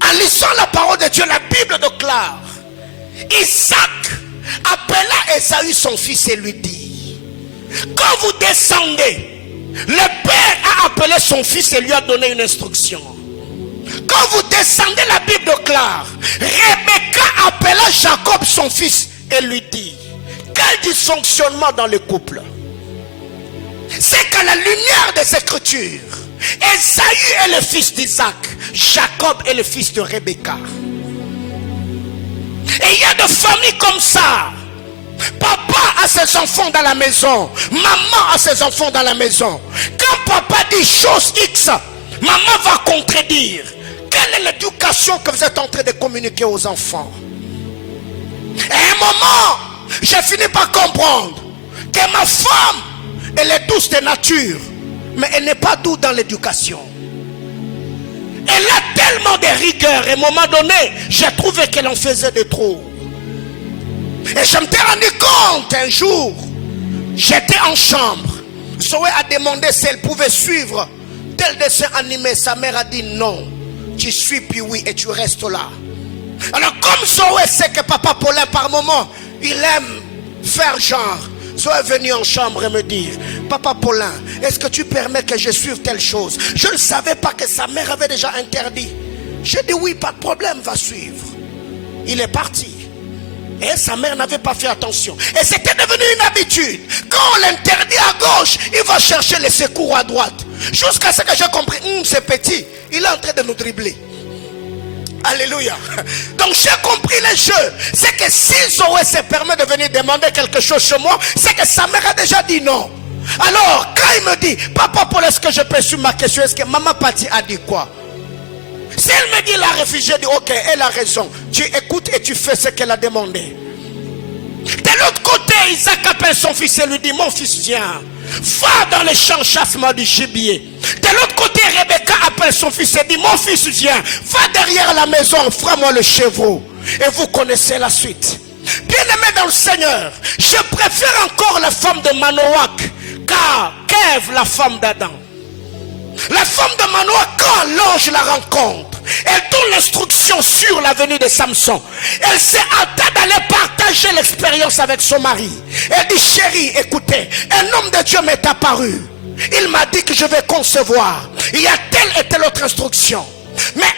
En lisant la parole de Dieu, la Bible déclare: Isaac appela Ésaü son fils et lui dit: quand vous descendez, le père a appelé son fils et lui a donné une instruction. Quand vous descendez, la Bible déclare: Rebecca appela Jacob son fils et lui dit. Quel dysfonctionnement dans le couple! C'est qu'à la lumière des Écritures, Ésaü est le fils d'Isaac, Jacob est le fils de Rebecca. Et il y a des familles comme ça. Papa a ses enfants dans la maison, maman a ses enfants dans la maison. Quand papa dit chose X, maman va contredire. Quelle est l'éducation que vous êtes en train de communiquer aux enfants? Et à un moment, j'ai fini par comprendre que ma femme, elle est douce de nature, mais elle n'est pas douce dans l'éducation. Elle a tellement de rigueur, et à un moment donné, j'ai trouvé qu'elle en faisait de trop. Et je me suis rendu compte un jour, j'étais en chambre. Zoé a demandé si elle pouvait suivre tel dessin animé. Sa mère a dit non. Tu suis puis oui et tu restes là. Alors comme Zoé sait que papa Paulin par moment, il aime faire genre, Zoé est venu en chambre et me dire: papa Paulin, est-ce que tu permets que je suive telle chose? Je ne savais pas que sa mère avait déjà interdit. J'ai dit oui, pas de problème, va suivre. Il est parti. Et sa mère n'avait pas fait attention. Et c'était devenu une habitude. Quand on l'interdit à gauche, il va chercher les secours à droite. Jusqu'à ce que j'ai compris, c'est petit, il est en train de nous dribbler. Alléluia. Donc j'ai compris le jeu. C'est que si Zoé se permet de venir demander quelque chose chez moi, c'est que sa mère a déjà dit non. Alors quand il me dit: papa Paul, est-ce que je peux suivre ma question? Est-ce que maman Patti a dit quoi? Si elle me dit la réfugiée, dit ok, elle a raison. Tu écoutes et tu fais ce qu'elle a demandé. De l'autre côté, Isaac appelle son fils et lui dit: mon fils, viens, va dans les champs, chasse-moi du gibier. De l'autre côté, Rebecca appelle son fils et dit: mon fils, viens, va derrière la maison, frappe-moi le chevreau. Et vous connaissez la suite. Bien-aimé dans le Seigneur, je préfère encore la femme de Manoach car qu'Ève, la femme d'Adam. La femme de Manoach, quand l'ange la rencontre, elle donne l'instruction sur la venue de Samson. Elle s'est hâtée d'aller partager l'expérience avec son mari. Elle dit: chérie, écoutez, un homme de Dieu m'est apparu. Il m'a dit que je vais concevoir. Il y a telle et telle autre instruction. Mais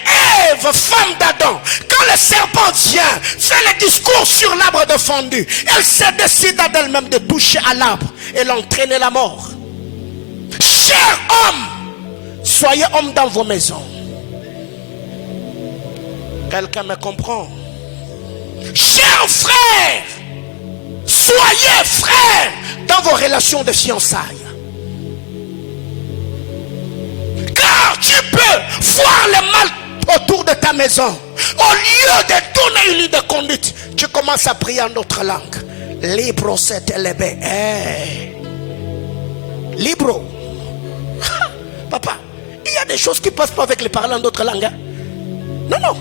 Ève, femme d'Adam, quand le serpent vient, fait le discours sur l'arbre défendu, elle se décide d'elle-même de toucher à l'arbre et l'entraîner la mort. Cher homme, soyez homme dans vos maisons. Quelqu'un me comprend? Chers frères, soyez frères dans vos relations de fiançailles. Car tu peux voir le mal autour de ta maison. Au lieu de donner une ligne de conduite, tu commences à prier en autre langue. Libro c'est élevé. Libro. Papa, il y a des choses qui ne passent pas avec les parlants d'autres langues. Hein? Non, non.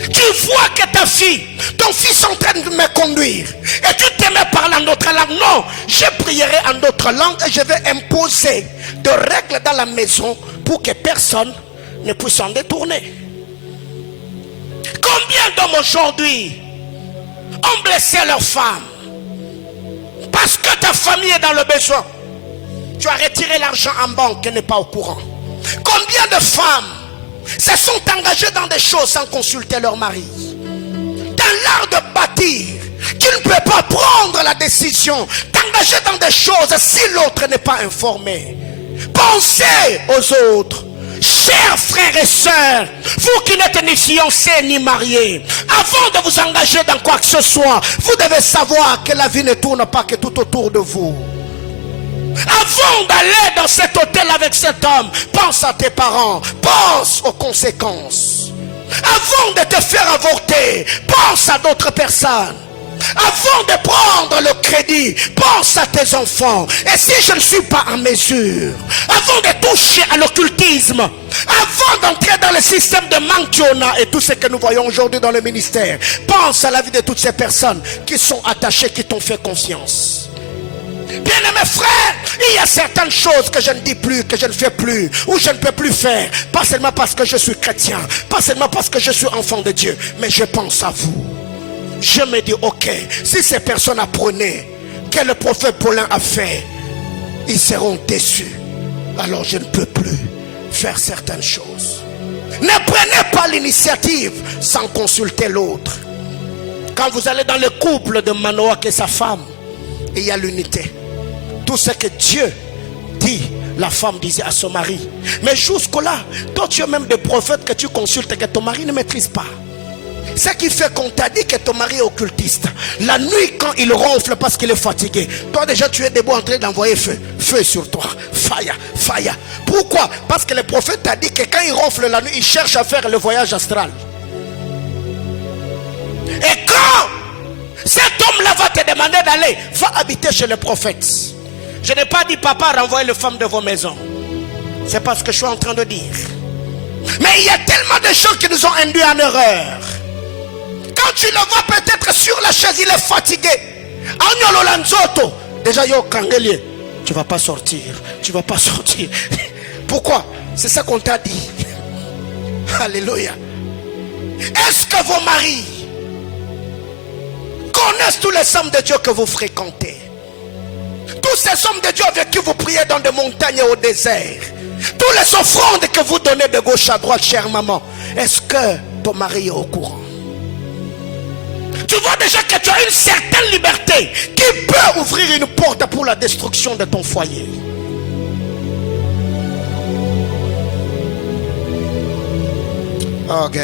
Tu vois que ta fille, ton fils est en train de me conduire et tu te mets parler en d'autres langues. Non, je prierai en d'autres langues et je vais imposer des règles dans la maison pour que personne ne puisse s'en détourner. Combien d'hommes aujourd'hui ont blessé leur femme parce que ta famille est dans le besoin? Tu as retiré l'argent en banque et n'est pas au courant. Combien de femmes se sont engagées dans des choses sans consulter leur mari? Dans l'art de bâtir, tu ne peux pas prendre la décision d'engager dans des choses si l'autre n'est pas informé. Pensez aux autres. Chers frères et sœurs, vous qui n'êtes ni fiancés ni mariés, avant de vous engager dans quoi que ce soit, vous devez savoir que la vie ne tourne pas que tout autour de vous. Avant d'aller dans cet hôtel avec cet homme, pense à tes parents, pense aux conséquences. Avant de te faire avorter, pense à d'autres personnes. Avant de prendre le crédit, pense à tes enfants. Et si je ne suis pas en mesure, avant de toucher à l'occultisme, avant d'entrer dans le système de Mankiona et tout ce que nous voyons aujourd'hui dans le ministère, pense à la vie de toutes ces personnes qui sont attachées, qui t'ont fait confiance. Bien-aimés frères, il y a certaines choses que je ne dis plus, que je ne fais plus, ou je ne peux plus faire, pas seulement parce que je suis chrétien, pas seulement parce que je suis enfant de Dieu, mais je pense à vous. Je me dis, ok, si ces personnes apprenaient que le prophète Paulin a fait, ils seront déçus. Alors je ne peux plus faire certaines choses. Ne prenez pas l'initiative sans consulter l'autre. Quand vous allez dans le couple de Manoach et sa femme, il y a l'unité. Tout ce que Dieu dit, la femme disait à son mari. Mais jusque-là, toi tu es même des prophètes que tu consultes et que ton mari ne maîtrise pas. Ce qui fait qu'on t'a dit que ton mari est occultiste. La nuit quand il ronfle parce qu'il est fatigué, toi déjà tu es debout en train d'envoyer feu. Feu sur toi. Fire, fire. Pourquoi? Parce que le prophète t'a dit que quand il ronfle la nuit, il cherche à faire le voyage astral. Et quand cet homme-là va te demander d'aller, va habiter chez le prophète. Je n'ai pas dit papa renvoyez les femmes de vos maisons. C'est pas ce que je suis en train de dire. Mais il y a tellement de gens qui nous ont induits en erreur. Quand tu le vois peut-être sur la chaise, il est fatigué. Déjà, tu ne vas pas sortir. Tu ne vas pas sortir. Pourquoi? C'est ça qu'on t'a dit. Alléluia. Est-ce que vos maris connaissent tous les hommes de Dieu que vous fréquentez? Tous ces hommes de Dieu avec qui vous priez dans des montagnes et au désert. Tous les offrandes que vous donnez de gauche à droite, chère maman. Est-ce que ton mari est au courant? Tu vois déjà que tu as une certaine liberté qui peut ouvrir une porte pour la destruction de ton foyer. Ok.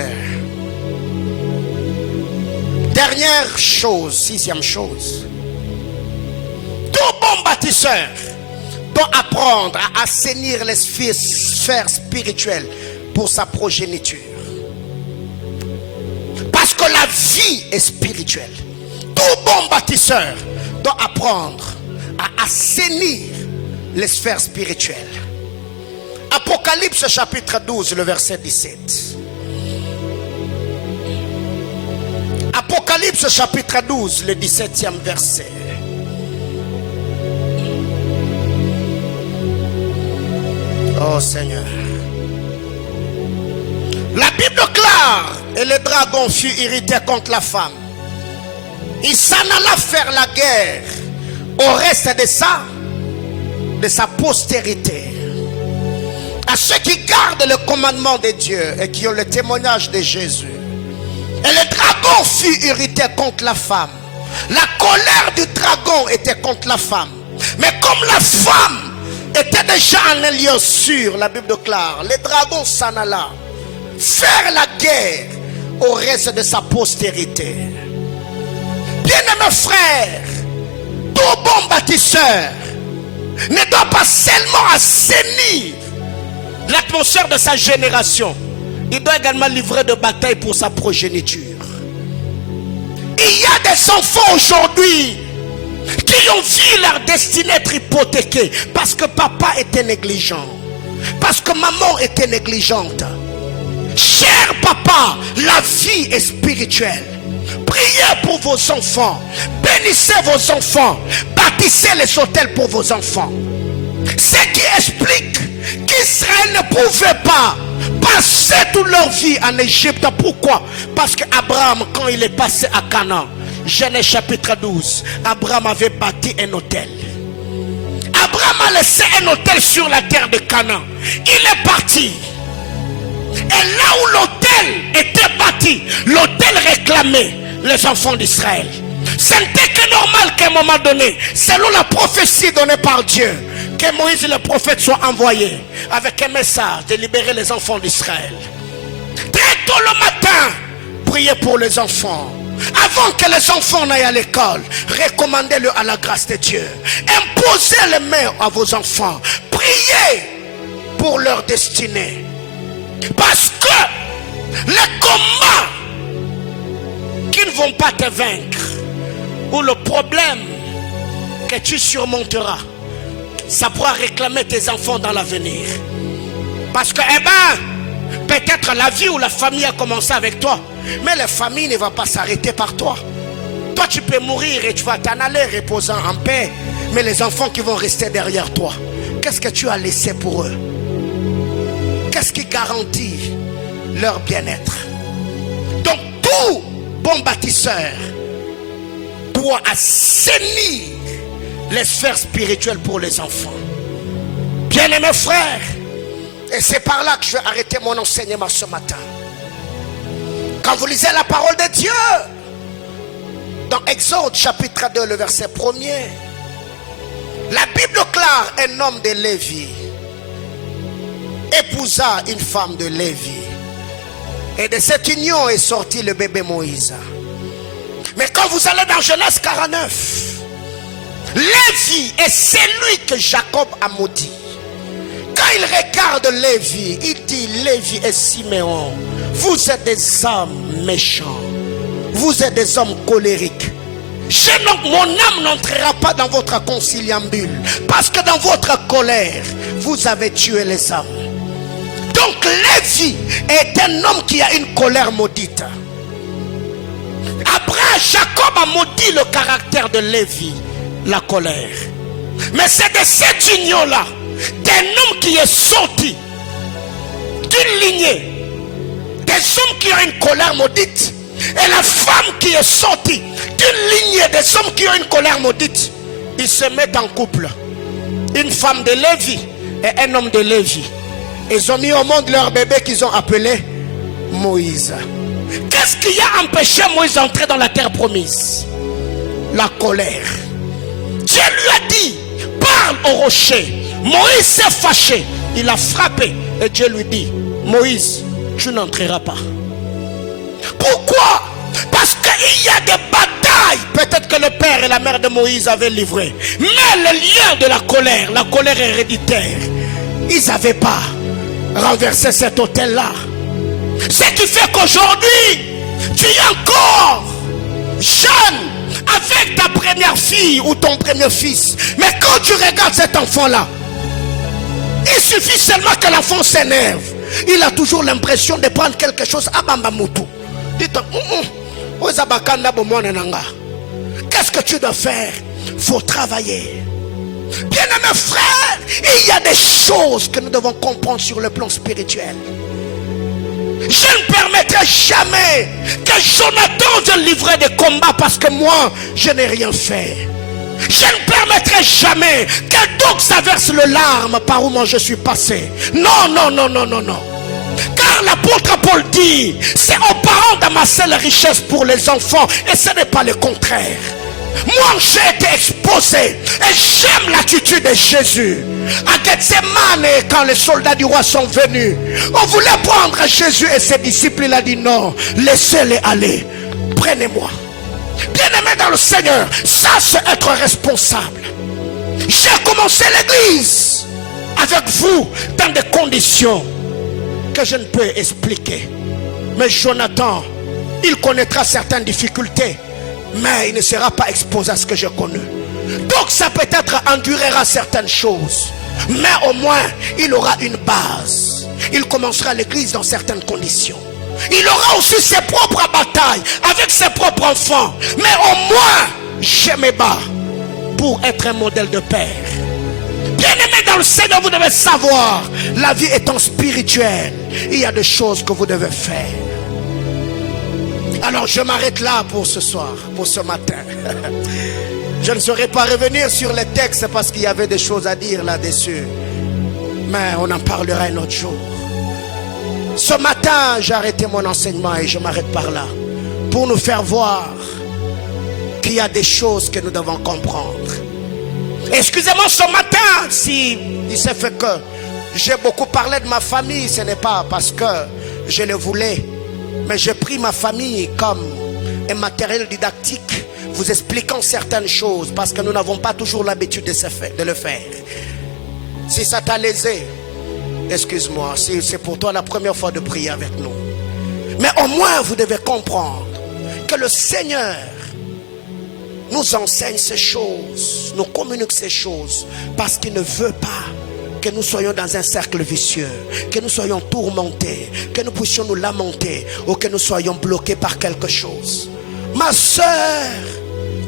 Dernière chose, sixième chose. Tout bon bâtisseur doit apprendre à assainir les sphères spirituelles pour sa progéniture. Parce que la vie est spirituelle. Tout bon bâtisseur doit apprendre à assainir les sphères spirituelles. Apocalypse chapitre 12, le verset 17. Apocalypse chapitre 12, le 17e verset. Oh Seigneur. La Bible déclare, et le dragon fut irrité contre la femme. Il s'en alla faire la guerre au reste de sa postérité. À ceux qui gardent le commandement de Dieu et qui ont le témoignage de Jésus. Et le dragon fut irrité contre la femme. La colère du dragon était contre la femme. Mais comme la femme était déjà en un lieu sûr, la Bible déclare, le dragon s'en alla faire la guerre au reste de sa postérité. Bien-aimés frères, tout bon bâtisseur ne doit pas seulement assainir l'atmosphère de sa génération, il doit également livrer de bataille pour sa progéniture. Il y a des enfants aujourd'hui qui ont vu leur destinée être hypothéquée parce que papa était négligent, parce que maman était négligente. Cher papa, la vie est spirituelle. Priez pour vos enfants, bénissez vos enfants, bâtissez les autels pour vos enfants. Ce qui explique qu'Israël ne pouvait pas passer toute leur vie en Égypte. Pourquoi? Parce qu'Abraham, quand il est passé à Canaan, Genèse chapitre 12, Abraham avait bâti un hôtel. Abraham a laissé un hôtel sur la terre de Canaan. Il est parti. Et là où l'hôtel était bâti, l'hôtel réclamait les enfants d'Israël. Ce n'était que normal qu'à un moment donné, selon la prophétie donnée par Dieu, que Moïse le prophète soit envoyé avec un message de libérer les enfants d'Israël. Très tôt le matin, priez pour les enfants. Avant que les enfants n'aillent à l'école, recommandez-le à la grâce de Dieu. Imposez les mains à vos enfants. Priez pour leur destinée. Parce que les combats qui ne vont pas te vaincre, ou le problème que tu surmonteras, ça pourra réclamer tes enfants dans l'avenir. Parce que, peut-être la vie ou la famille a commencé avec toi, mais la famille ne va pas s'arrêter par toi. Toi, tu peux mourir et tu vas t'en aller reposant en paix, mais les enfants qui vont rester derrière toi, qu'est-ce que tu as laissé pour eux? Qu'est-ce qui garantit leur bien-être? Donc, tout bon bâtisseur doit assainir les sphères spirituelles pour les enfants. Bien-aimés frères, et c'est par là que je vais arrêter mon enseignement ce matin. Quand vous lisez la parole de Dieu, dans Exode chapitre 2, le verset 1er, la Bible déclare un homme de Lévi épousa une femme de Lévi. Et de cette union est sorti le bébé Moïse. Mais quand vous allez dans Genèse 49, Lévi est celui que Jacob a maudit. Quand il regarde Lévi, il dit: Lévi et Siméon, vous êtes des hommes méchants, vous êtes des hommes colériques. Mon âme n'entrera pas dans votre conciliambule, parce que dans votre colère, vous avez tué les hommes. Donc Lévi est un homme qui a une colère maudite. Après, Jacob a maudit le caractère de Lévi, la colère. Mais c'est de cette union-là, d'un homme qui est sorti d'une lignée, des hommes qui ont une colère maudite, et la femme qui est sortie d'une lignée des hommes qui ont une colère maudite, ils se mettent en couple. Une femme de Lévi et un homme de Lévi. Ils ont mis au monde leur bébé qu'ils ont appelé Moïse. Qu'est-ce qui a empêché Moïse d'entrer dans la terre promise? La colère. Dieu lui a dit: parle au rocher. Moïse s'est fâché, il a frappé, et Dieu lui dit: Moïse, tu n'entreras pas. Pourquoi? Parce qu'il y a des batailles, peut-être que le père et la mère de Moïse avaient livré, mais le lien de la colère héréditaire, ils n'avaient pas renversé cet hôtel-là. Ce qui fait qu'aujourd'hui, tu es encore jeune avec ta première fille ou ton premier fils. Mais quand tu regardes cet enfant-là, il suffit seulement que l'enfant s'énerve. Il a toujours l'impression de prendre quelque chose à Bambamoutou. Dites-toi, qu'est-ce que tu dois faire? Il faut travailler. Bien-aimés frères, il y a des choses que nous devons comprendre sur le plan spirituel. Je ne permettrai jamais que Jonathan vienne livrer des combats parce que moi, je n'ai rien fait. Je ne permettrai jamais que donc ça verse le larme par où moi je suis passé. Non, non, non, non, non, non. Car l'apôtre Paul dit: c'est aux parents d'amasser la richesse pour les enfants, et ce n'est pas le contraire. Moi j'ai été exposé et j'aime l'attitude de Jésus. À Gethsemane, quand les soldats du roi sont venus, on voulait prendre Jésus et ses disciples. Il a dit: non, laissez-les aller, prenez-moi. Bien-aimé dans le Seigneur, ça c'est être responsable. J'ai commencé l'église avec vous dans des conditions que je ne peux expliquer. Mais Jonathan, il connaîtra certaines difficultés, mais il ne sera pas exposé à ce que j'ai connu. Donc ça peut-être endurera certaines choses, mais au moins il aura une base. Il commencera l'église dans certaines conditions. Il aura aussi ses propres batailles avec ses propres enfants, mais au moins je me bats pour être un modèle de père. Bien-aimé dans le Seigneur, vous devez savoir, la vie étant spirituelle, il y a des choses que vous devez faire. Alors je m'arrête là pour ce soir, pour ce matin. Je ne saurais pas revenir sur les textes parce qu'il y avait des choses à dire là-dessus, mais on en parlera un autre jour. Ce matin, j'ai arrêté mon enseignement et je m'arrête par là pour nous faire voir qu'il y a des choses que nous devons comprendre. Excusez-moi ce matin si il s'est fait que j'ai beaucoup parlé de ma famille. Ce n'est pas parce que je le voulais, mais j'ai pris ma famille comme un matériel didactique vous expliquant certaines choses parce que nous n'avons pas toujours l'habitude de le faire. Si ça t'a lésé, excuse-moi, si c'est pour toi la première fois de prier avec nous. Mais au moins vous devez comprendre que le Seigneur nous enseigne ces choses, nous communique ces choses parce qu'il ne veut pas que nous soyons dans un cercle vicieux, que nous soyons tourmentés, que nous puissions nous lamenter ou que nous soyons bloqués par quelque chose. Ma soeur,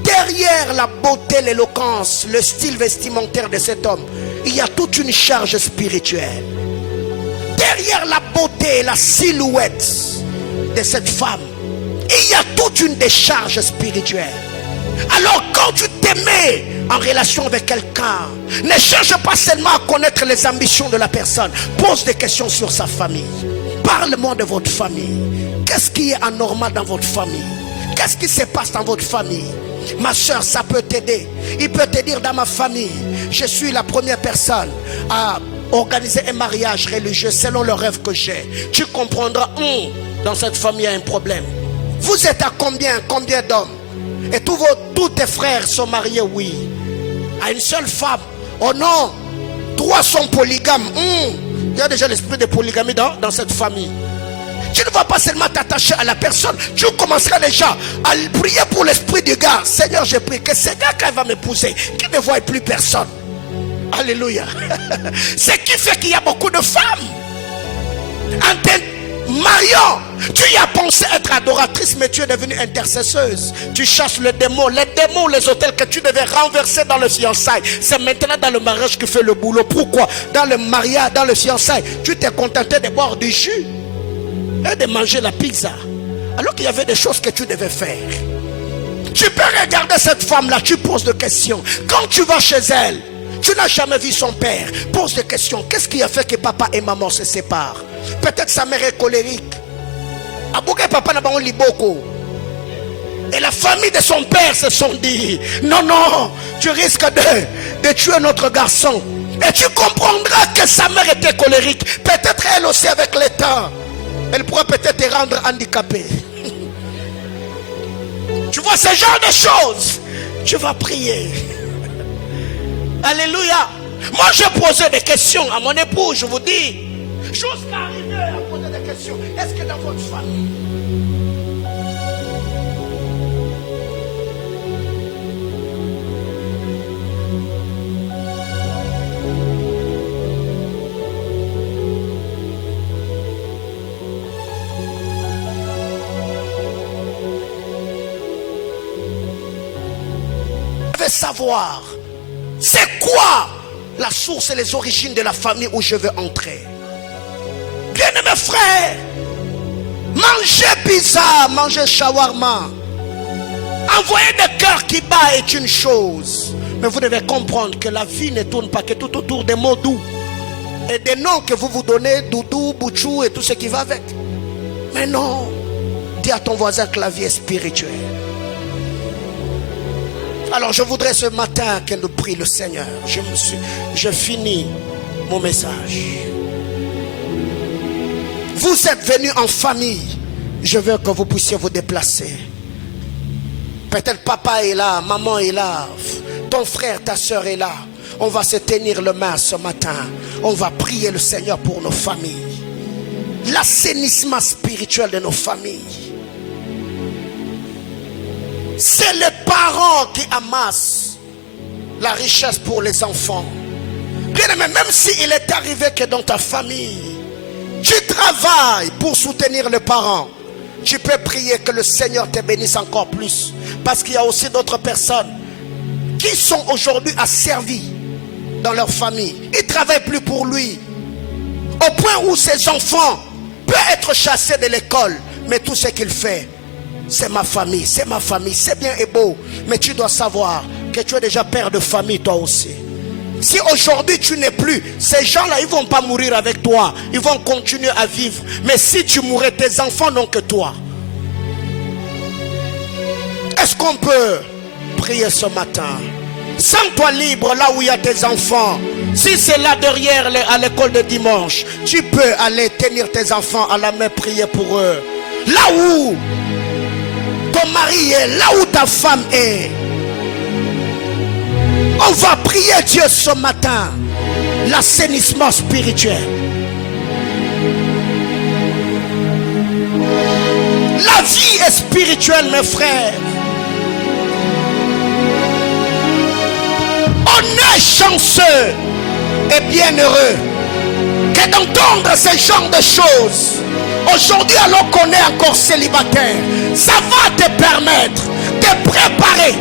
derrière la beauté, l'éloquence, le style vestimentaire de cet homme, il y a toute une charge spirituelle. Derrière la beauté, la silhouette de cette femme, il y a toute une décharge spirituelle. Alors quand tu te mets en relation avec quelqu'un, ne cherche pas seulement à connaître les ambitions de la personne. Pose des questions sur sa famille. Parle-moi de votre famille. Qu'est-ce qui est anormal dans votre famille? Qu'est-ce qui se passe dans votre famille? Ma soeur, ça peut t'aider. Il peut te dire, dans ma famille, je suis la première personne à organiser un mariage religieux selon le rêve que j'ai. Tu comprendras, dans cette famille il y a un problème. Vous êtes à combien d'hommes? Et tous tes frères sont mariés, oui, à une seule femme. Oh non, 3 sont polygames. Il y a déjà l'esprit de polygamie dans cette famille. Tu ne vas pas seulement t'attacher à la personne, tu commenceras déjà à prier pour l'esprit du gars. Seigneur, je prie que ce gars, quand il va m'épouser, qu'il ne voie plus personne. Alléluia. Ce qui fait qu'il y a beaucoup de femmes en te mariant. Tu y as pensé être adoratrice, mais tu es devenue intercesseuse. Tu chasses les démons, les hôtels que tu devais renverser dans le fiançailles. C'est maintenant dans le mariage que tu fais le boulot. Pourquoi? Dans le mariage, dans le fiançailles, tu t'es contenté de boire du jus et de manger la pizza, alors qu'il y avait des choses que tu devais faire. Tu peux regarder cette femme-là, tu poses des questions. Quand tu vas chez elle, tu n'as jamais vu son père. Pose des questions. Qu'est-ce qui a fait que papa et maman se séparent? Peut-être sa mère est colérique. Abouke papa n'a pas un liboko. Et la famille de son père se sont dit, non, tu risques de tuer notre garçon. Et tu comprendras que sa mère était colérique. Peut-être elle aussi avec le temps, elle pourra peut-être te rendre handicapé. Tu vois ce genre de choses, tu vas prier. Alléluia. Moi j'ai posé des questions à mon époux, je vous dis. Jusqu'à arriver à poser des questions. Est-ce que dans votre famille, je veux savoir c'est quoi la source et les origines de la famille où je veux entrer. Bien-aimés frères, manger pizza, manger shawarma, envoyer des cœurs qui battent est une chose. Mais vous devez comprendre que la vie ne tourne pas que tout autour des mots doux et des noms que vous vous donnez, Doudou, Bouchou et tout ce qui va avec. Mais non, dis à ton voisin que la vie est spirituelle. Alors je voudrais ce matin que nous prie le Seigneur. Je finis mon message. Vous êtes venus en famille. Je veux que vous puissiez vous déplacer. Peut-être papa est là, maman est là, ton frère, ta soeur est là. On va se tenir le main ce matin. On va prier le Seigneur pour nos familles. L'assainissement spirituel de nos familles. C'est les parents qui amassent la richesse pour les enfants. Bien aimé, même s'il est arrivé que dans ta famille, tu travailles pour soutenir les parents, tu peux prier que le Seigneur te bénisse encore plus. Parce qu'il y a aussi d'autres personnes qui sont aujourd'hui asservies dans leur famille. Ils ne travaillent plus pour lui. Au point où ses enfants peuvent être chassés de l'école. Mais tout ce qu'il fait, c'est ma famille, c'est ma famille, c'est bien et beau. Mais tu dois savoir que tu es déjà père de famille toi aussi. Si aujourd'hui tu n'es plus, ces gens-là, ils ne vont pas mourir avec toi. Ils vont continuer à vivre. Mais si tu mourrais, tes enfants n'ont que toi. Est-ce qu'on peut prier ce matin? Sens-toi libre là où il y a tes enfants. Si c'est là derrière à l'école de dimanche, tu peux aller tenir tes enfants à la main, prier pour eux. Là où ton ton mari est, là où ta femme est. On va prier Dieu ce matin. L'assainissement spirituel. La vie est spirituelle, mes frères. On est chanceux et bienheureux que d'entendre ce genre de choses. Aujourd'hui, alors qu'on est encore célibataire, ça va te permettre de préparer